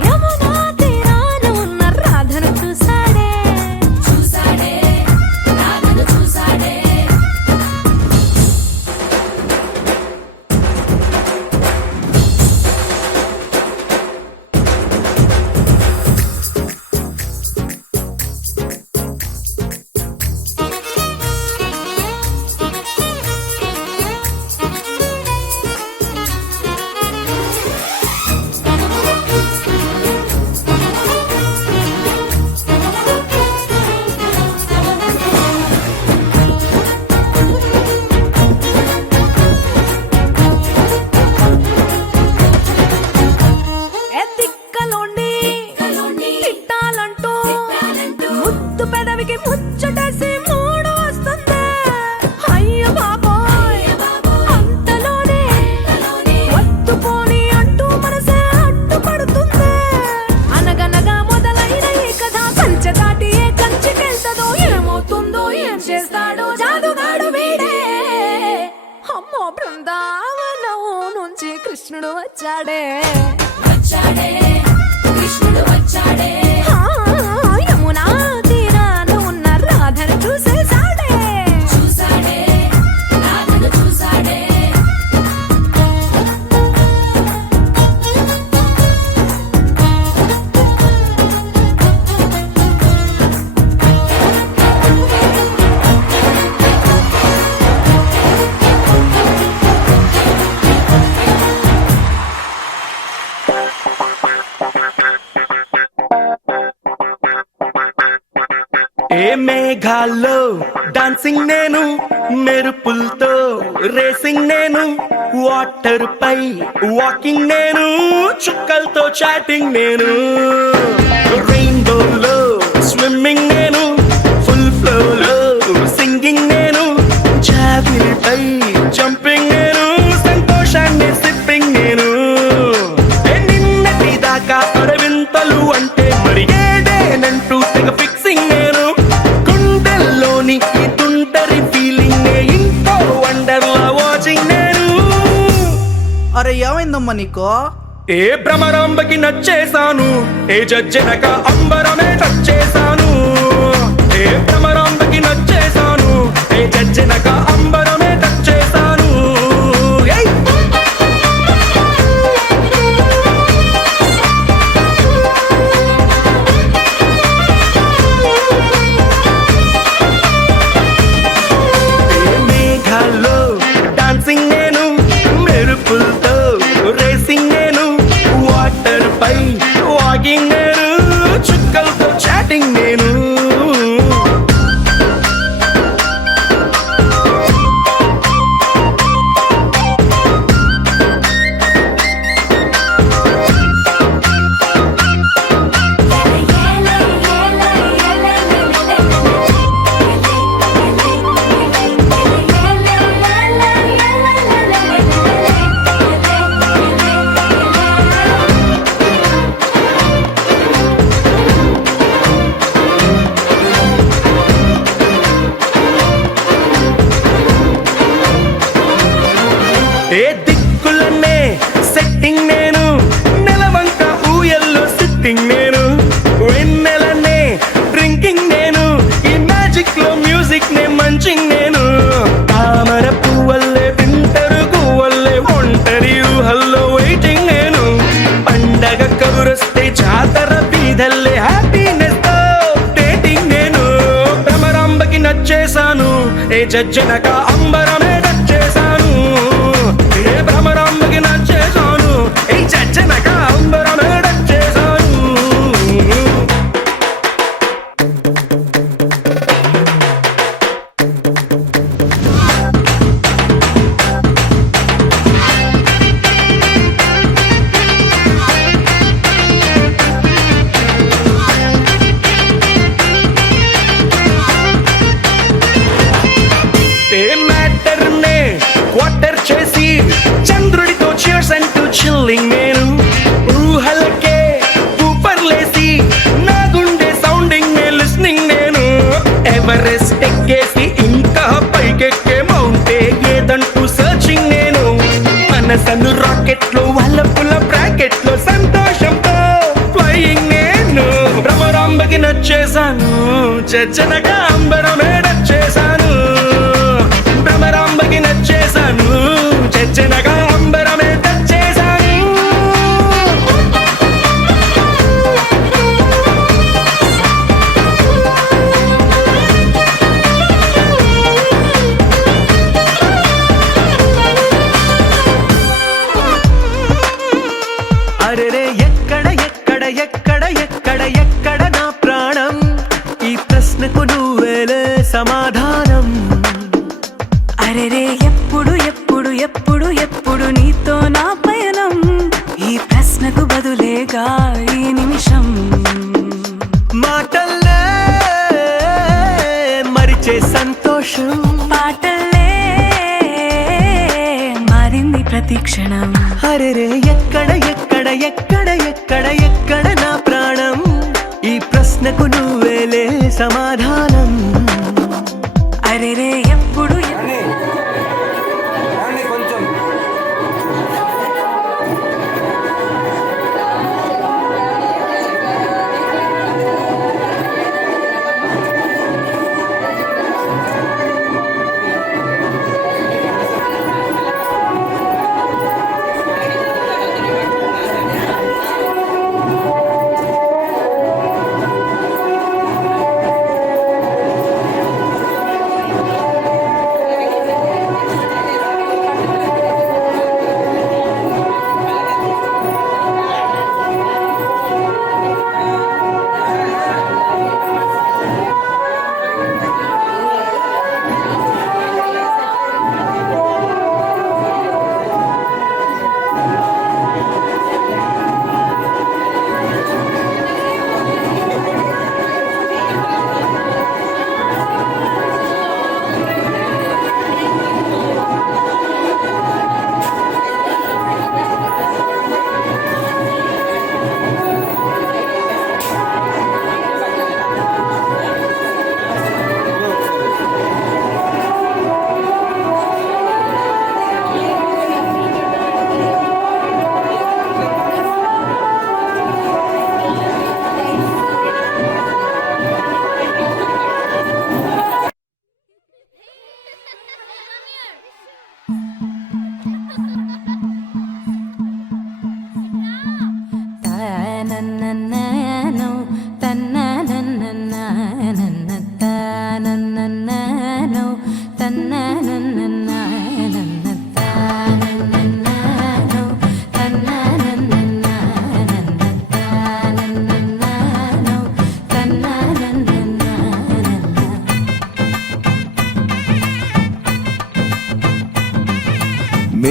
యమునా తీరాన ఉన్న రాధను చూశాడే చూసాడే రాధను చూసాడే ఏ మేఘాల్లో డాన్సింగ్ నేను, మెరుపులతో రేసింగ్ నేను, వాటర్ పై వాకింగ్ నేను, చుక్కలతో చాటింగ్ నేను, రెయిన్బోలో స్విమ్మింగ్ నేను, ఫుల్ ఫ్లోలో సింగింగ్ నేను, జాబిలిపై జంపింగ్ నేను, సంతోషాన్ని సిప్పింగ్ నేను. నిన్నటి దాకా అరవింతలు అంటే మరి ఏదేనంటూ తెగ ఫిక్సింగ్ నేను, గుండెల్లోని ఈ తుంటరి ఫీలింగ్ ఇంకో వండర్లా వాచింగ్ నేను. అరే ఏమైందమ్మా నీకో? ఏ భ్రమరాంబకి నచ్చేశాను, ఏ జజ్జనక అంబరమే నచ్చేశాను, ఏ భ్రమరాంబకి నచ్చేశాను, ఏ జజ్జనక అంబరమే నచ్చేశాను. మేఘాల్లో డాన్సింగ్ నేను, మెరుపులతో రేసింగ్ నేను, వాటర్ పై వాకింగ్ నేను, చుక్కలతో చాటింగ్ నేను. ఏ దిక్కులనే సెట్టింగ్ నేను, నెలవంక ఊయల్లో సిట్టింగ్ నేను, వెన్నెలనే డ్రింకింగ్ నేను, ఈ మ్యాజిక్ లో మ్యూజిక్ నే మంచింగ్ నేను, తామర పువ్వల్లే వింటరు గువ్వల్లే ఒంటరి ఊహల్లో వెయిటింగ్ నేను, పండగ కబురొస్తే జాతర బీదల్లే హ్యాపీనెస్ తో డేటింగ్ నేను. భ్రమరాంబకి నచ్చేశాను, ఏ జజ్జనక అంబరమే నచ్చేశాను, ఏ భ్రమరాంబకి నచ్చేశాను, ఏ జజ్జనక అంబరమే నచ్చేశాను. ఏ మ్యాటర్ నే క్వార్టర్ చేసి చంద్రుడితో చీర్స్ అంటూ చిల్లింగ్ నేను, ఊహలకే ఊపర్లేసి నా గుండె సౌండింగ్ నే లిస్నింగ్ నేను, ఎవరెస్ట్ ఎక్కేసి ఇంకా పైకెక్కే మౌంటే ఏదంటూ సర్చింగ్ నేను, మనసను రాకెట్ లో వల్లపుల బ్రాకెట్ లో సంతోషంతో ఫ్లయింగ్ నేను. భ్రమరాంబకి నచ్చేశాను, జజ్జనక అంబరమే నచ్చేశాను, భ్రమరాంబకి నచ్చేశాను, జజ్జనక అంబరమే నచ్చేశాను. అరెరే ఎక్కడ ఎక్కడ ఎక్కడ ఎక్కడ ఎక్కడ నా ప్రాణం, ఈ ప్రశ్నకు నువ్వేలే సమాధానం. అరెరే ఎప్పుడు ఎప్పుడు ఎప్పుడు ఎప్పుడు నీతో నా పయనం, ఈ ప్రశ్నకు బదులేగా ఈ నిమిషం. మాటల్లే మరిచే సంతోషం, పాటలే మారింది ప్రతి క్షణం. అరెరే ఎక్కడ ఎక్కడ ఎక్కడ ఎక్కడ ఎక్కడ నా ప్రాణం, ఈ ప్రశ్నకు నువ్వేలే సమాధానం. అరెరే ఎప్పుడు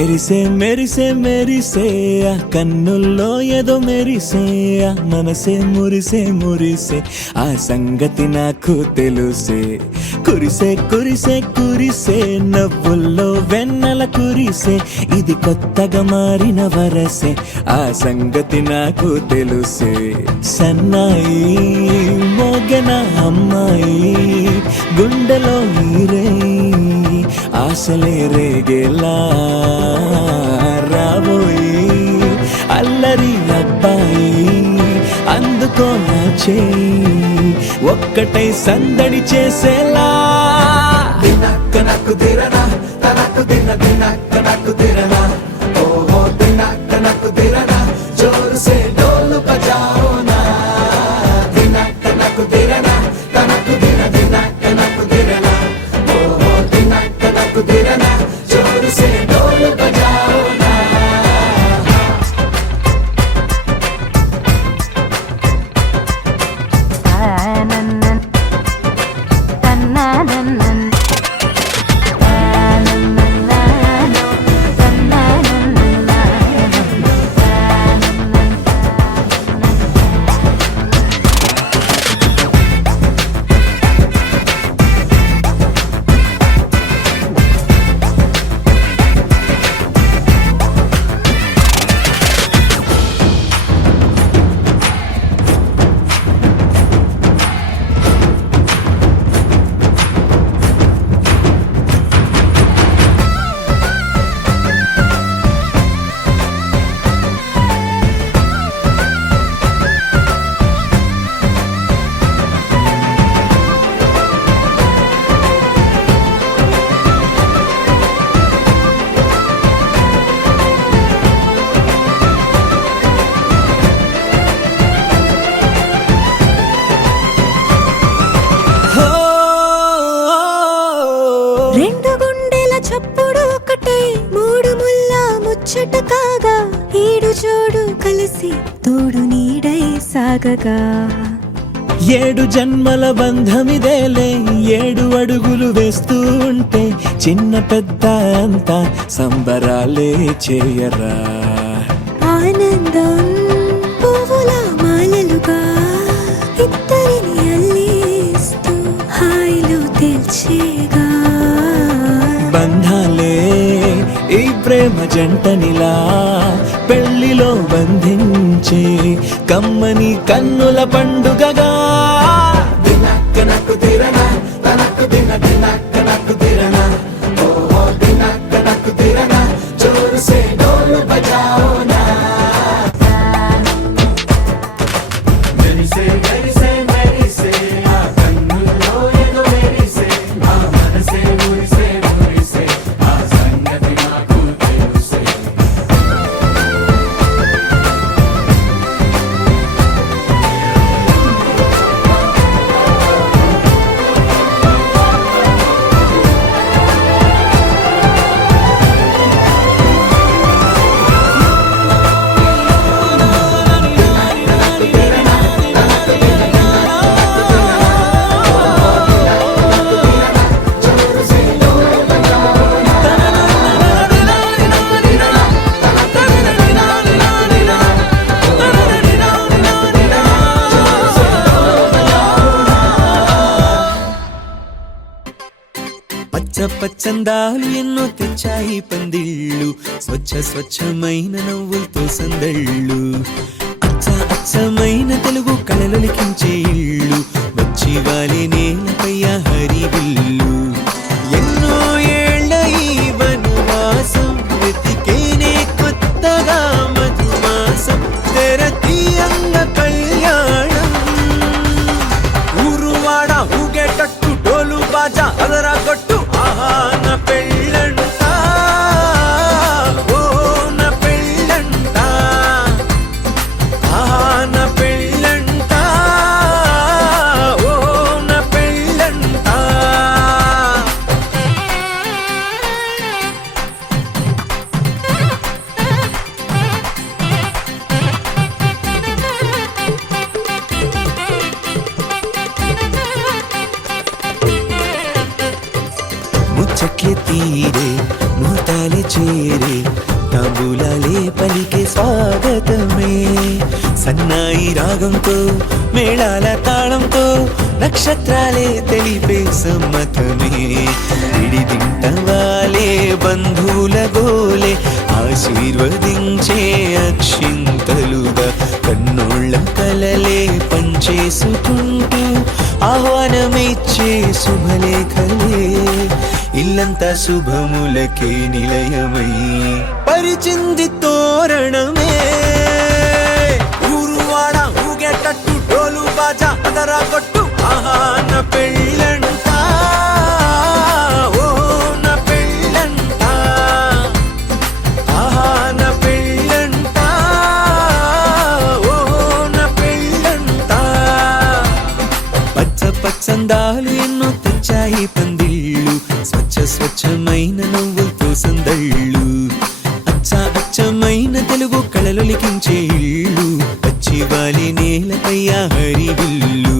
మెరిసే మెరిసే మెరిసే ఆ కన్నుల్లో ఏదో మెరిసే ఆ మనసే మురిసే మురిసే ఆ సంగతి నాకు తెలుసే కురిసే కురిసే కురిసే నవ్వుల్లో వెన్నెల కురిసే ఇది కొత్తగా మారిన వరసే ఆ సంగతి నాకు తెలుసే సన్నాయి మోగన అమ్మాయి గుండెలో ఈరే ఆశలే రేగేలా రాబోయి అల్లరి అబ్బాయి అందుకో నా చేయి ఒక్కటై సందడి చేసేలా దినక్క నక్కు దిరనా తనకు దిన దినక్క నక్కు దిరనా ఓహో దినక్క నక్కు దిరనా జోరు సే డోలు బజాओ నా దినక్క నక్కు దిరనా తనకు దిన దినక్క నక్కు దిరనా ఓహో దినక్క నక్కు దిరనా జోరు సే డోలు బజాओ నా రెండు గుండెల చప్పుడు ఒకటే మూడు ముల్ల ముచ్చట కాగా ఈడు జోడు కలిసి తోడు నీడై సాగగా ఏడు జన్మల బంధమిదేలే ఏడు అడుగులు వేస్తూ ఉంటే చిన్న పెద్ద అంతా సంబరాలే చేయరా ఆనందం పువ్వుల మాలలుగా ఇద్దరిని అల్లేస్తూ హాయిలో తెల్చేగా బంధాలే ఈ ప్రేమ జంటనిలా పెళ్లిలో బంధించే కమ్మని కన్నుల పండుగగా దినక్క నక్కు దిరనా తనకు దిన దినక్క నక్కు దిరనా ఓహో దినక్క నక్కు దిరనా జోరు సే డోలు బజాओ నా మెరిసే మెరిసే మెరిసే ఆ కన్నుల్లో ఏదో మెరిసే ఆ మనసే మురిసే మురిసే ఆ సంగతి నాకు తెలుసే పచ్చ పచ్చందాలు ఎన్నో తెచ్చాయి పందిళ్ళు స్వచ్ఛ స్వచ్ఛమైన నవ్వులతో సందళ్ళు అచ్చ అచ్చమైన తెలుగు కళలొలికించే ఇళ్ళు వచ్చి వాలి నేలపై హరివిల్లు ఎన్నో ఏళ్ళ ఈ వనవాసం వెతికేనే కొత్తగా మధుమాసం తెరతీయంగ కళ్యాణం ఊరువాడ ఊగేటట్టు డోలు బాజా అదరా కొట్టు ఆహా నా పెళ్ళంట ఓ నా పెళ్ళంట ఆహా నా పెళ్ళంట ఓ నా పెళ్ళంట ముచ్చట్లే తీరే ముహూర్తాలే చేరే తాంబూలాలే పలికే స్వాగతమే సన్నాయి రాగంతో మేళాల తాళంతో నక్షత్రాలే తెలిపే సమ్మతమే విడిదింటవాలే బంధువుల గోలే ఆశీర్వదించే అక్షింతలుగా కన్నోళ్ళ కలలే పంచేసుకుంటూ ఆహ్వానమిచ్చే శుభలేఖలే ఇల్లంతా శుభములకే నిలయమై పరిచింది తోరణమే ఊరువాడ ఊగేటట్టు డోలు బాజా అదరా కొట్టు ఆహా నా పెళ్ళంట ఓ నా పెళ్ళంట ఆహా నా పెళ్ళంట ఓ నా పెళ్ళంట పచ్చ పచ్చందాలు ఎన్నో తెచ్చాయి పందిళ్ళు స్వచ్ఛమైన నవ్వులతో సందళ్ళు అచ్చమైన తెలుగు కళలు లిఖించే ఇళ్ళు పచ్చివాలి నేలపై హరివిల్లు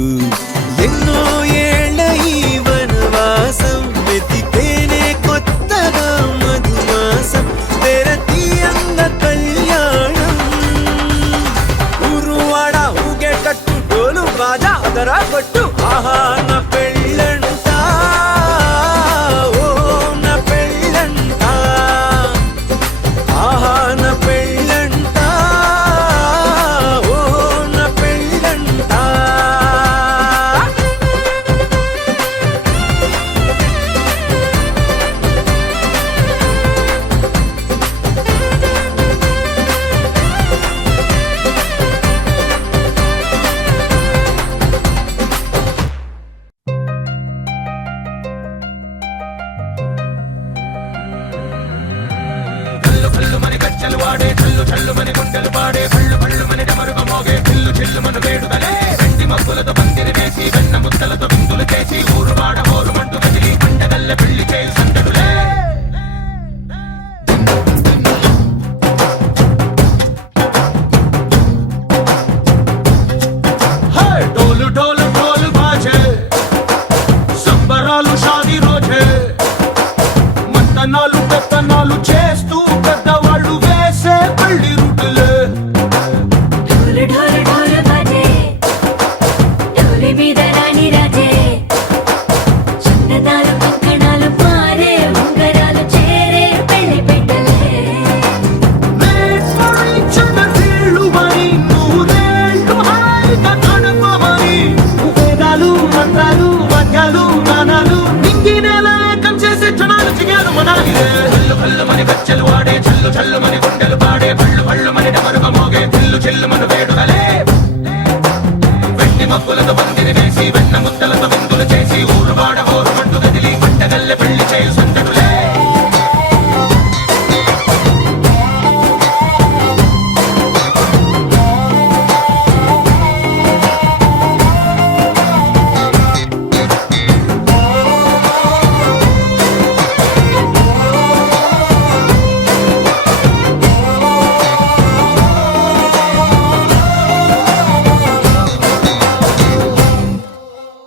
ఎన్నో ఏళ్ళ ఈ వనవాసం వెతికేనే కొత్తగా మధుమాసం తెరతీయంగ కళ్యాణం ఊరువాడ ఊగేటట్టు డోలు బాజా అదరా కొట్టు ఆహా నా పెళ్ళంట ఓ నా పెళ్ళంట ఆహా నా పెళ్ళంట ఓ నా పెళ్ళంట డోలు డోలు డోలు బాజే సంబరాలు షాదీ రోజే మంతనాలు పెత్తనాలు చేస్తూ పెద్దవాళ్ళు వేసే పెళ్లి రూటులే ढोल ढोल ढोल बाजे ढोली మీద రాణి రాజే చిన్నదాలు కంకణాలు మారే ఉంగరాలు చేరే పెళ్లి పెట్టలే చిన్నీళ్ళు మని నూరేళ్ళు హాయిగా గడపమని వేదాలు మంత్రాలు వాద్యాలు గానాలు నింగినేల ఏకం చేసే క్షణాలు చిగాలు మనాలిలే కళ్ళు కళ్ళు మని గచ్చెలు వాడే చల్లు చల్లు మని గుండెలు పాడే పళ్ళు పళ్ళు మని డమరుగ మోగే చిల్లు చిల్లు మన వేడుదలే వెండి మబ్బులతో పందిరి వేసి వెన్న ముద్దలతో విందులు చేసి ఊరు వాడ ఊరు మంటు గదిలి పంటగల్లె పెళ్లి చేయు సందడులే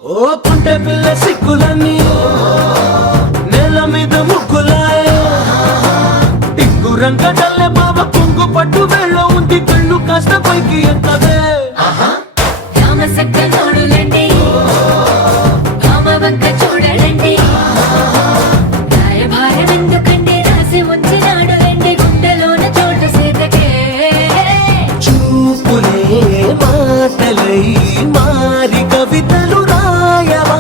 ఓ పుంటె పిల్ల సిక్కులన్నీ నేల మీద ముగ్గులాయ టింగు రంగడల్లె బాబ కొంగు పట్టు వెళ్ళ ఉంది కళ్ళు కాస్త పైకి ఎక్కదే రామ సక్క నోడులండి రామ వంక చూడలండి రాయభారం ఎందుకండి రాసి ఉంచినాడు వెండి గుండెలోన చోటు సీతకే చూపులే మాటలై మారి కవితలు రాయవా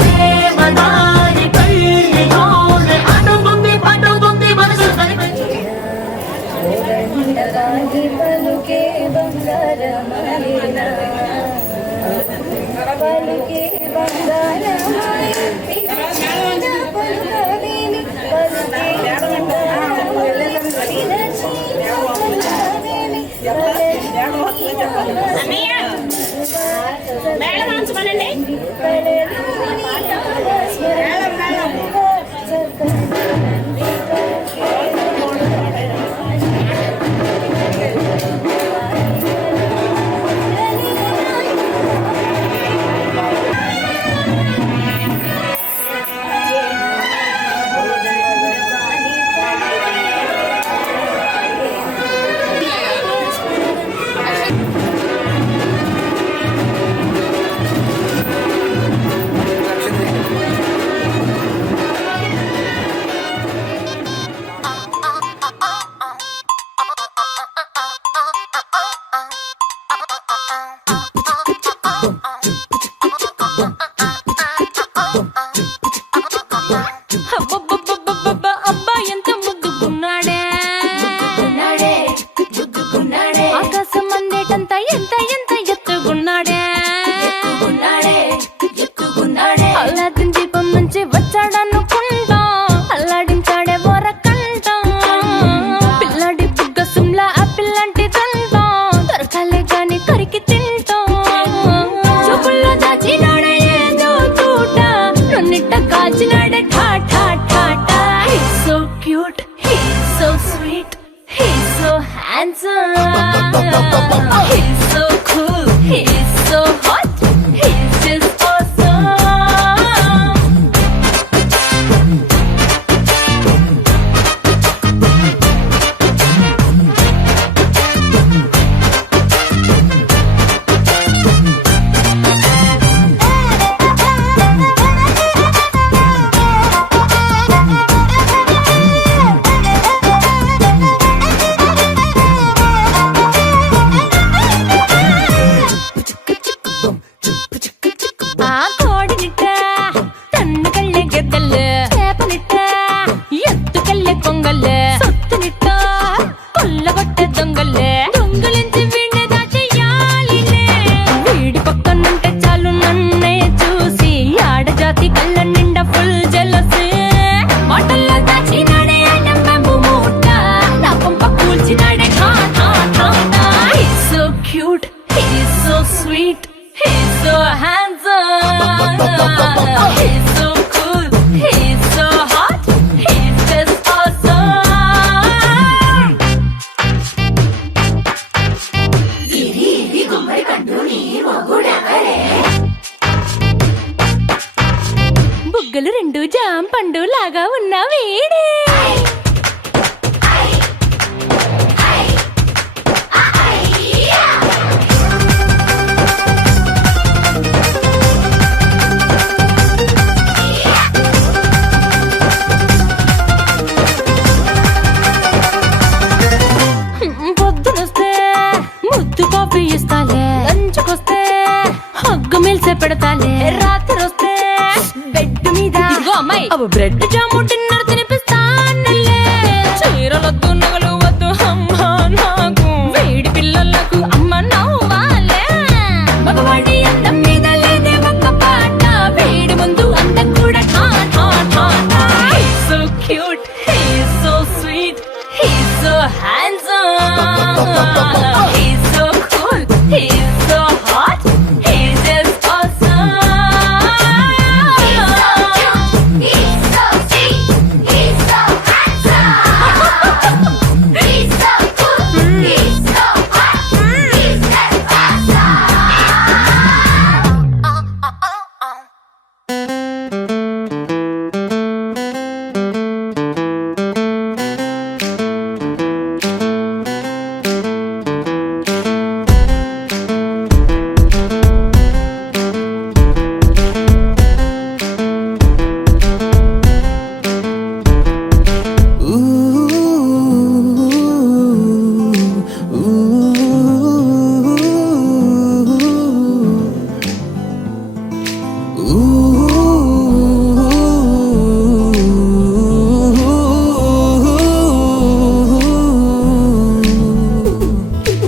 ప్రేమదారి పెళ్లిలోనే అడుగుంది పడుగుంది మనసు కనిపించు పలుకే బంగారమాలినా పలుకే He's so cool, he's so hot, he's just awesome. ఆ కోడినిట్ట తన్ను కళ్ళే గెద్దల్లు చేపనిట్ట ఎత్తు కళ్ళే కొంగల్లే సొత్తునిట్ట కొల్లగొట్టే దొంగల్లే దొంగలించి వీణ్ణి దాచేయాలిలే వీడి పక్కనుంటే చాలు నన్నే చూసి ఆడజాతి కళ్ళ నిండా ఫుల్ జెలసీ మాటల్లో దాచినాడే ఐటం బాంబు మూట నా పంప కూల్చినాడే ఖా ఖా ఖా He's so cute, he's so sweet, he's so handsome. He's so cool, he's so hot, he's just awesome. బుగ్గలు రెండు జాం పండు లాగా ఉన్న వీడే పొద్దునొస్తే ముద్దు కాఫీ ఇస్తాలే లంచుకొస్తే హగ్గు మిల్సే పెడతాలే రాత్రి వస్తే బెడ్ మీద ఇదిగో అమ్మాయి అవి బ్రెడ్ జాము డిన్నర్ తినిపిస్తానులే చీరలొద్దు నగలు వద్దు అమ్మా నాకు వేడి పిల్లలకు అమ్మ నవ్వాలే మగవాడి అందం మీద లేదే ఒక్క పాట వేడి ముందు అందం కూడా ఠా ఠా ఠా ఠా He's so cute, he's so sweet, he's so handsome. He's so cool, he's so hot, he's just awesome. He's so cute, he's so sweet, he's so handsome. He's so cool, he's so hot, he's just awesome.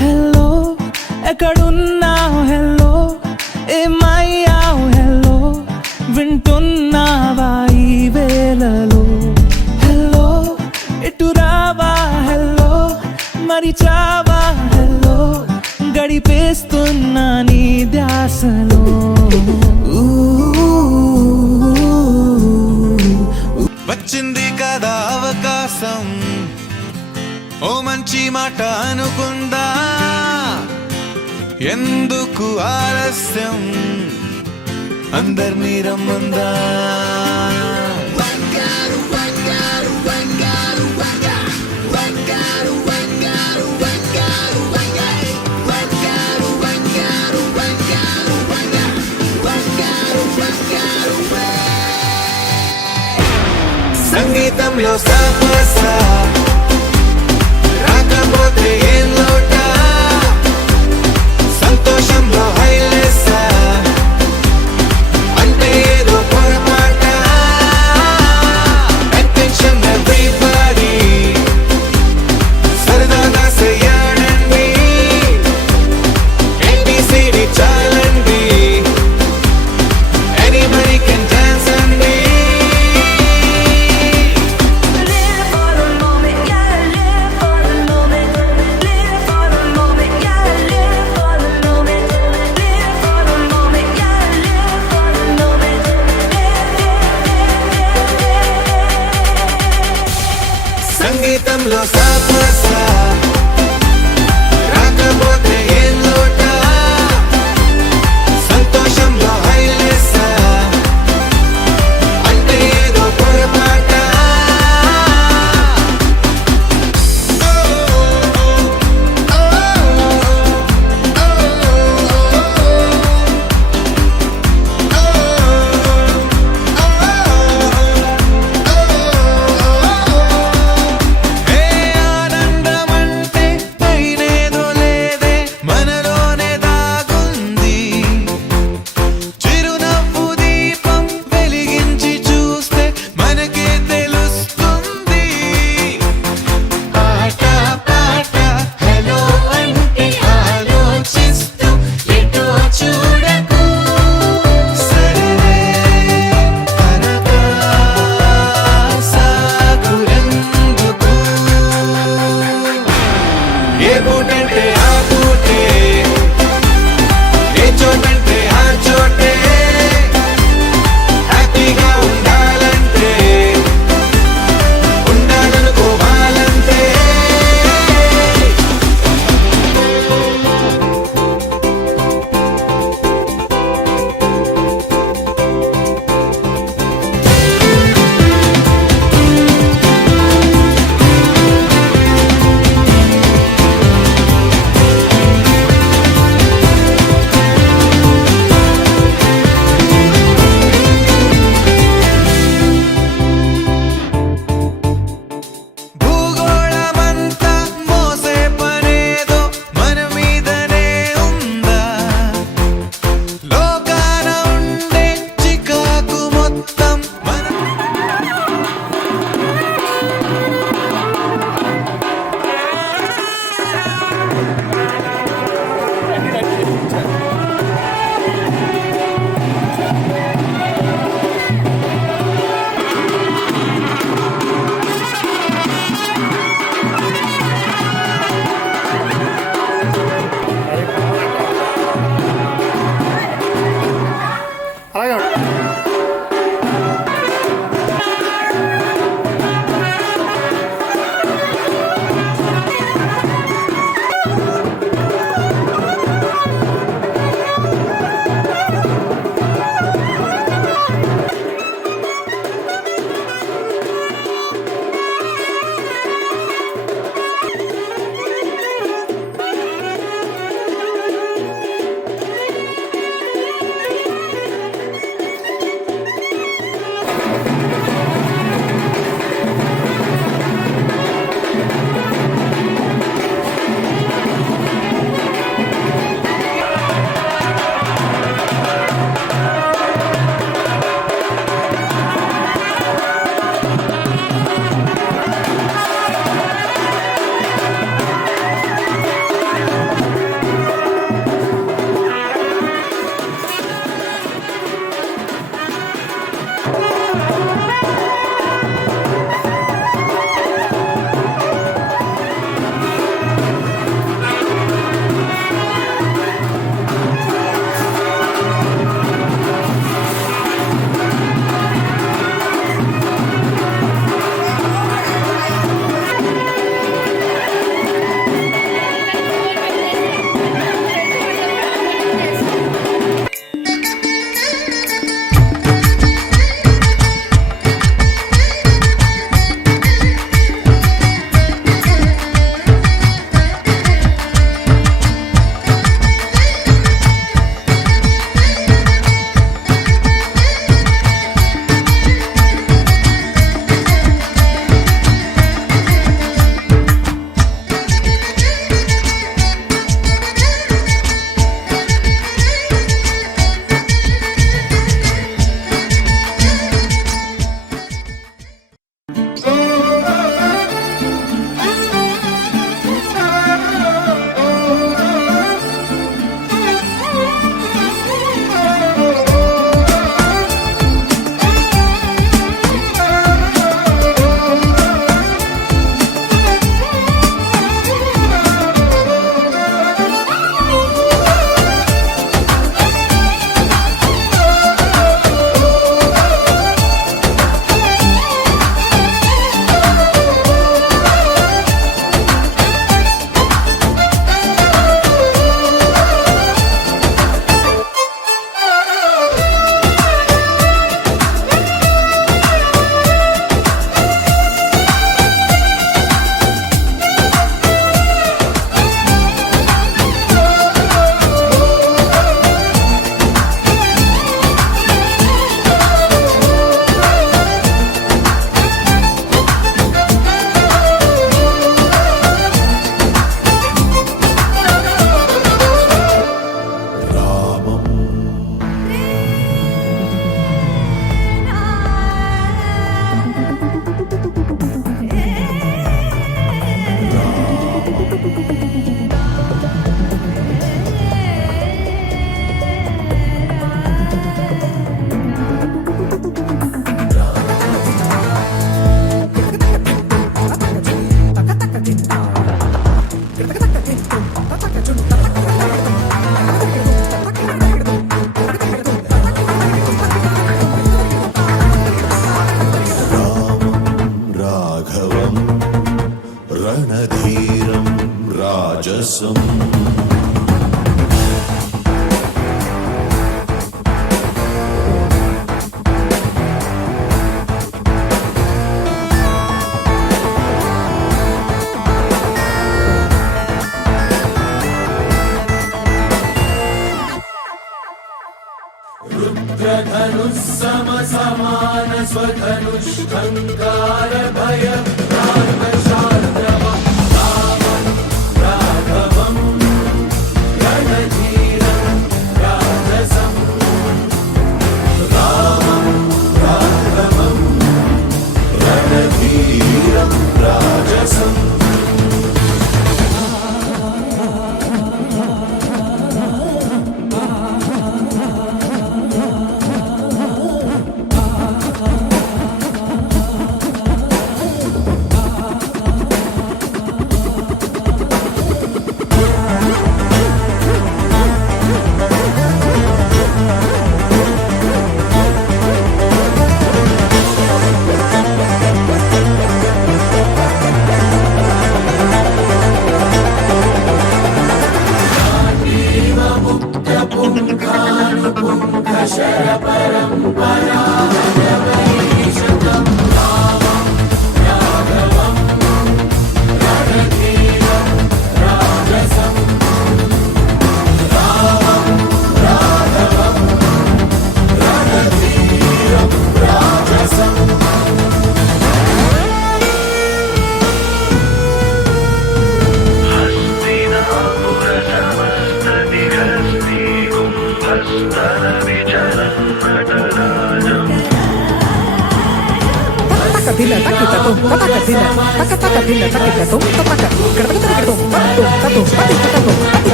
Hello ఎక్కడున్నావు hello ఏమయ్యావు hello వింటున్నావా ఈ వేళలో hello ఇటు రావా hello మరి Chhaava hello గడిపేస్తున్నా నీ ధ్యాసలో వచ్చింది కదా అవకాశం ఓ మంచి మాట అనుకుందా ఎందుకు ఆలస్యం అందర్నీ రమ్మందా సంగీతంలో సాపసా రాకపోతే ఏం లోట సంతోషంలో హైలేసా అంటే ఏదో పొరపాట అటెన్షన్ ఎవ్రీబడీ సరదాగా చేయాలండి ABCD చాలండి anybody can dance అండి Live for the moment, yeah, live for the moment. Live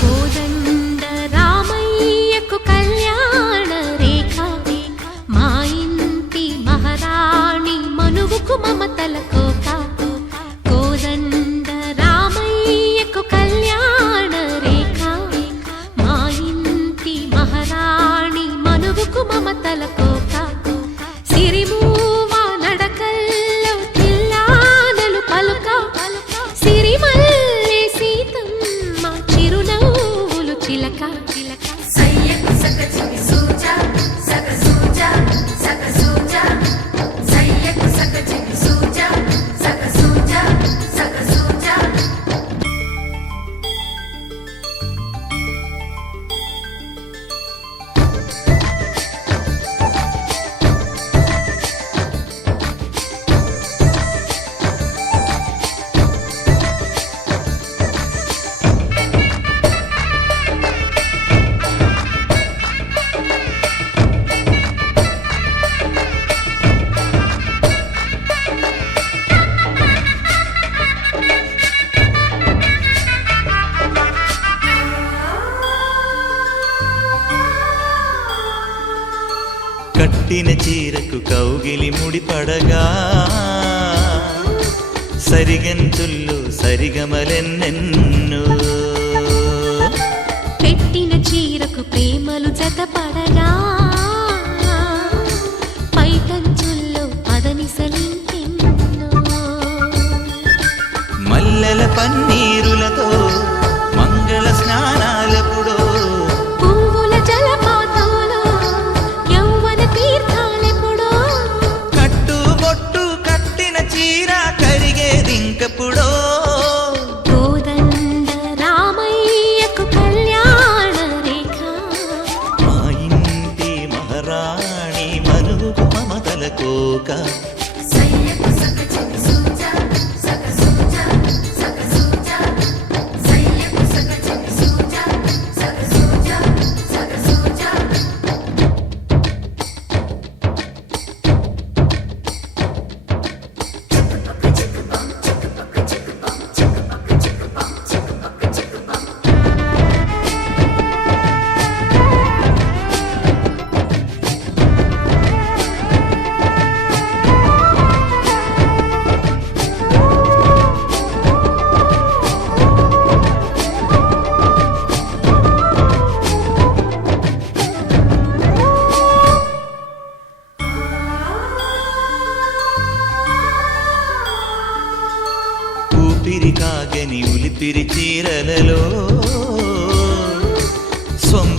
కోదండ రామయ్యకు కళ్యాణ రేఖ మా ఇంటి మహారాణి మనువుకు మమతల కోక కోదండ రామయ్యకు కళ్యాణ రేఖ మా ఇంటి మహారాణి మనువుకు మమతల కోక సిరిమూవ నడకల్లో తిల్లానలు పలుక సిరిమల్లె సీతమ్మ చిరునవ్వులు చిలక సయ్యకు సక చికి సూజా సక సూజా సక సూజా సయ్యకు సక చికి సూజా సక సూజా సక సూజా కట్టిన చీరకు కౌగిలి ముడిపడగా సరిగంతుల్లో సరిగమలెన్నెన్నో పెట్టిన చీరకు ప్రేమలు జతపడగా పైటంచుల్లో పదనిసలింకెన్నో మల్లెల పన్నీరులతో మంగళ స్నానాలెప్పుడో పువ్వుల జలపాతంలో యౌవన తీర్థాలెప్పుడో కట్టుబొట్టు కట్టిన చీర కరిగేదింకప్పుడో కోదండ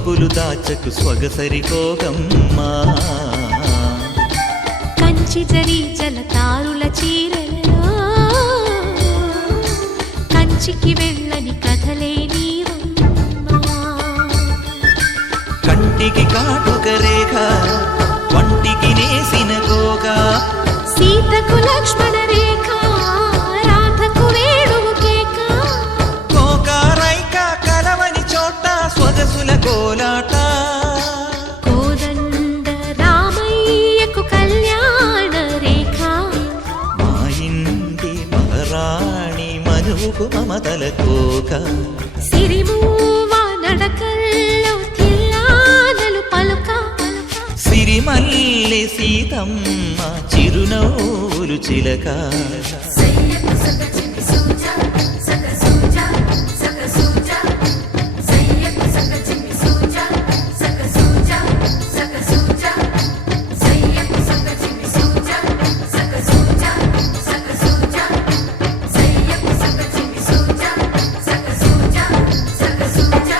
సొంపులు దాచకు స్వగసరి పోగమ్మా. కంచి జరి జలతారుల చీరలలో కంచికి వెళ్ళని కథలే నీవమ్మా. కంటికి కాటుక రేఖ వంటికి నేసిన గోగా, సీతకు లక్ష్మణ రేఖ రాధకు వేణువు కేక. కోకారైక కలవని చోట స్వగసుల కోలాట. కోదండ రామయ్యకు కళ్యాణ రేఖ. మా ఇంటి మహారాణి మనువుకు మమతల కోక. సిరిమూవ నడకల్లో తిల్లానలు పలుక. సిరిమల్లె సీతమ్మ చిరునవ్వులు చిలక. సయ్యకు సక చిన్ని సూజా సక సూజా సక సూజా సయ్యకు సక చిన్ని సూజా సక సూజా సక సూజా సయ్యకు సక చిన్ని సూజా సక సూజా సక సూజా సయ్యకు సక చిన్ని సూజా సక సూజా సక సూజా.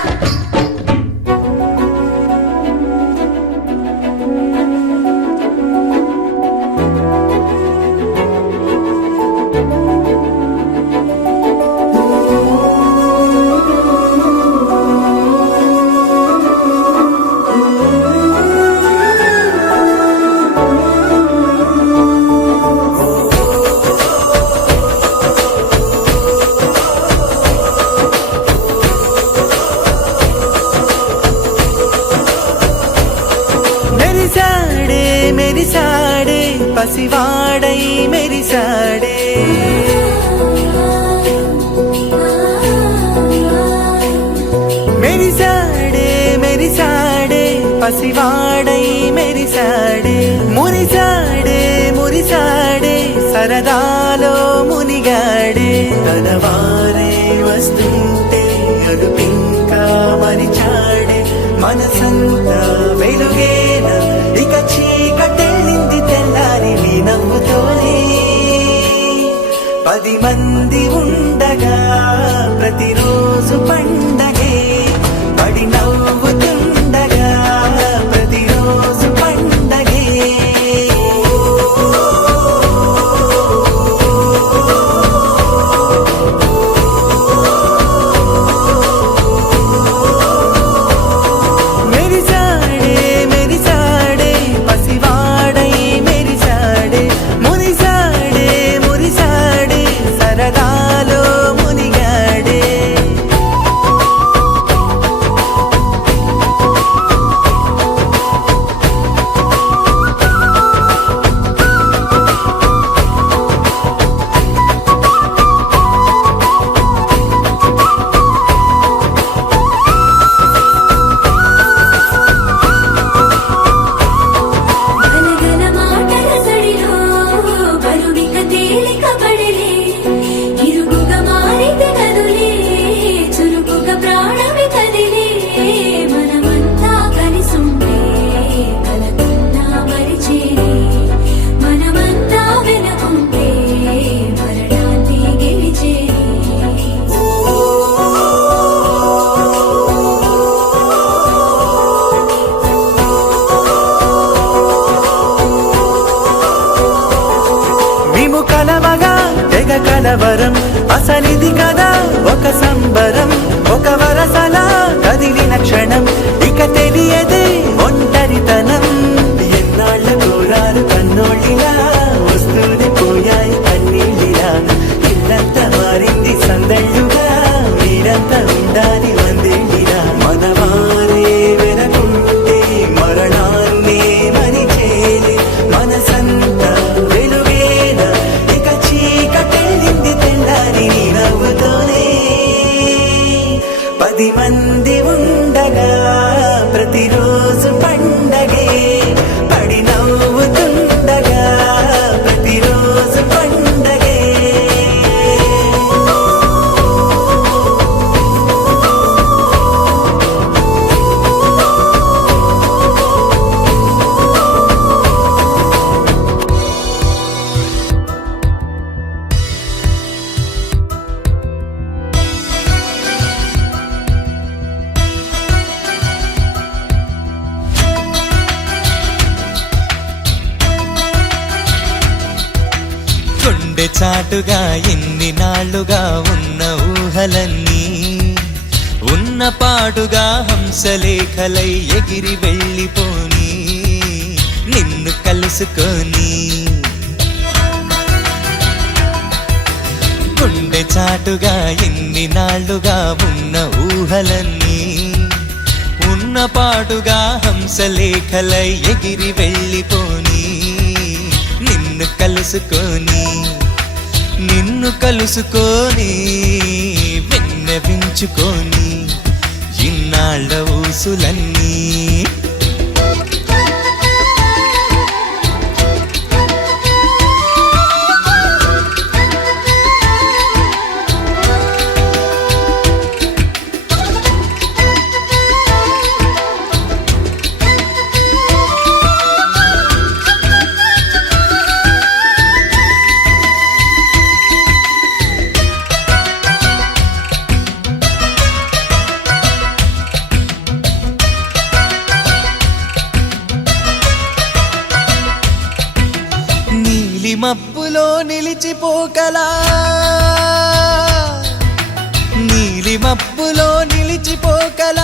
మెరిసాడే మెరిసాడే పసివాడై మెరిసాడే. మెరిసాడే మెరిసాడే పసివాడై మెరిసాడే. మురిసాడే మురిసాడే సరదాలో మునిగాడే. తన వారే వస్తుంటే అడుపింకా మరిచాడే. మనసంతా వెలుగేన ఇక చీకటెళ్ళింది తెల్లారి నీ నవ్వుతోనే. 10 మంది ఉండగా ప్రతిరోజు పండగే. పడి నవ్వుతుండగా ప్రతిరోజు పండగే. మెరిసాడే మెరిసాడే పసివాడై మెరిసాడే. మురిసాడే మురిసాడే సరదాలో మునిగాడే. గలగల మాటల సడిలో బరువిక తేలిక పడలే. ఇరుగుగా మారితే కదులే చురుకుగా ప్రాణమి కదిలే. మనమంతా కలిసుండే కలకున్నా మరిచేరే. మనమంతా వెనకుంటే మరణాన్ని గెలిచేరే. మేము కలవగా తెగ కలవరం. అసలిది కదా ఒక సంబరం. ఒక వరసలా కదిలిన క్షణం ఇక తెలియదే ఒంటరితనం. ఎన్నాళ్ళ కోరాలు కన్నోళ్ళిలా వస్తూనే పోయాయి కన్నీళ్ళిలా. ఇల్లంతా మారింది సందళ్ళుగా మీరంతా ఉండాలి వందేళ్ళిలా. మనవారే వెనకుంటే మరణాన్నే మరిచేలే. మనసంతా వెలుగేన ఇక చీకటెళ్ళింది తెల్లారి నీ నవ్వుతోనే. 10 మంది ఉండగా చాటుగా ఎన్ని నాళ్ళుగా ఉన్న ఊహలన్నీ ఉన్న పాటుగా హంసలేఖలై ఎగిరి వెళ్ళిపోని నిన్ను కలుసుకొని గుండె చాటుగా ఎన్ని నాళ్ళుగా ఉన్న ఊహలన్నీ ఉన్న పాటుగా హంసలేఖలై ఎగిరి వెళ్ళిపోని నిన్ను కలుసుకొని విన్నవించుకొని ఇన్నాళ్ళ ఊసులన్నీ మబ్బులో నిలిచిపోకలా నీలి మబ్బులో నిలిచిపోకలా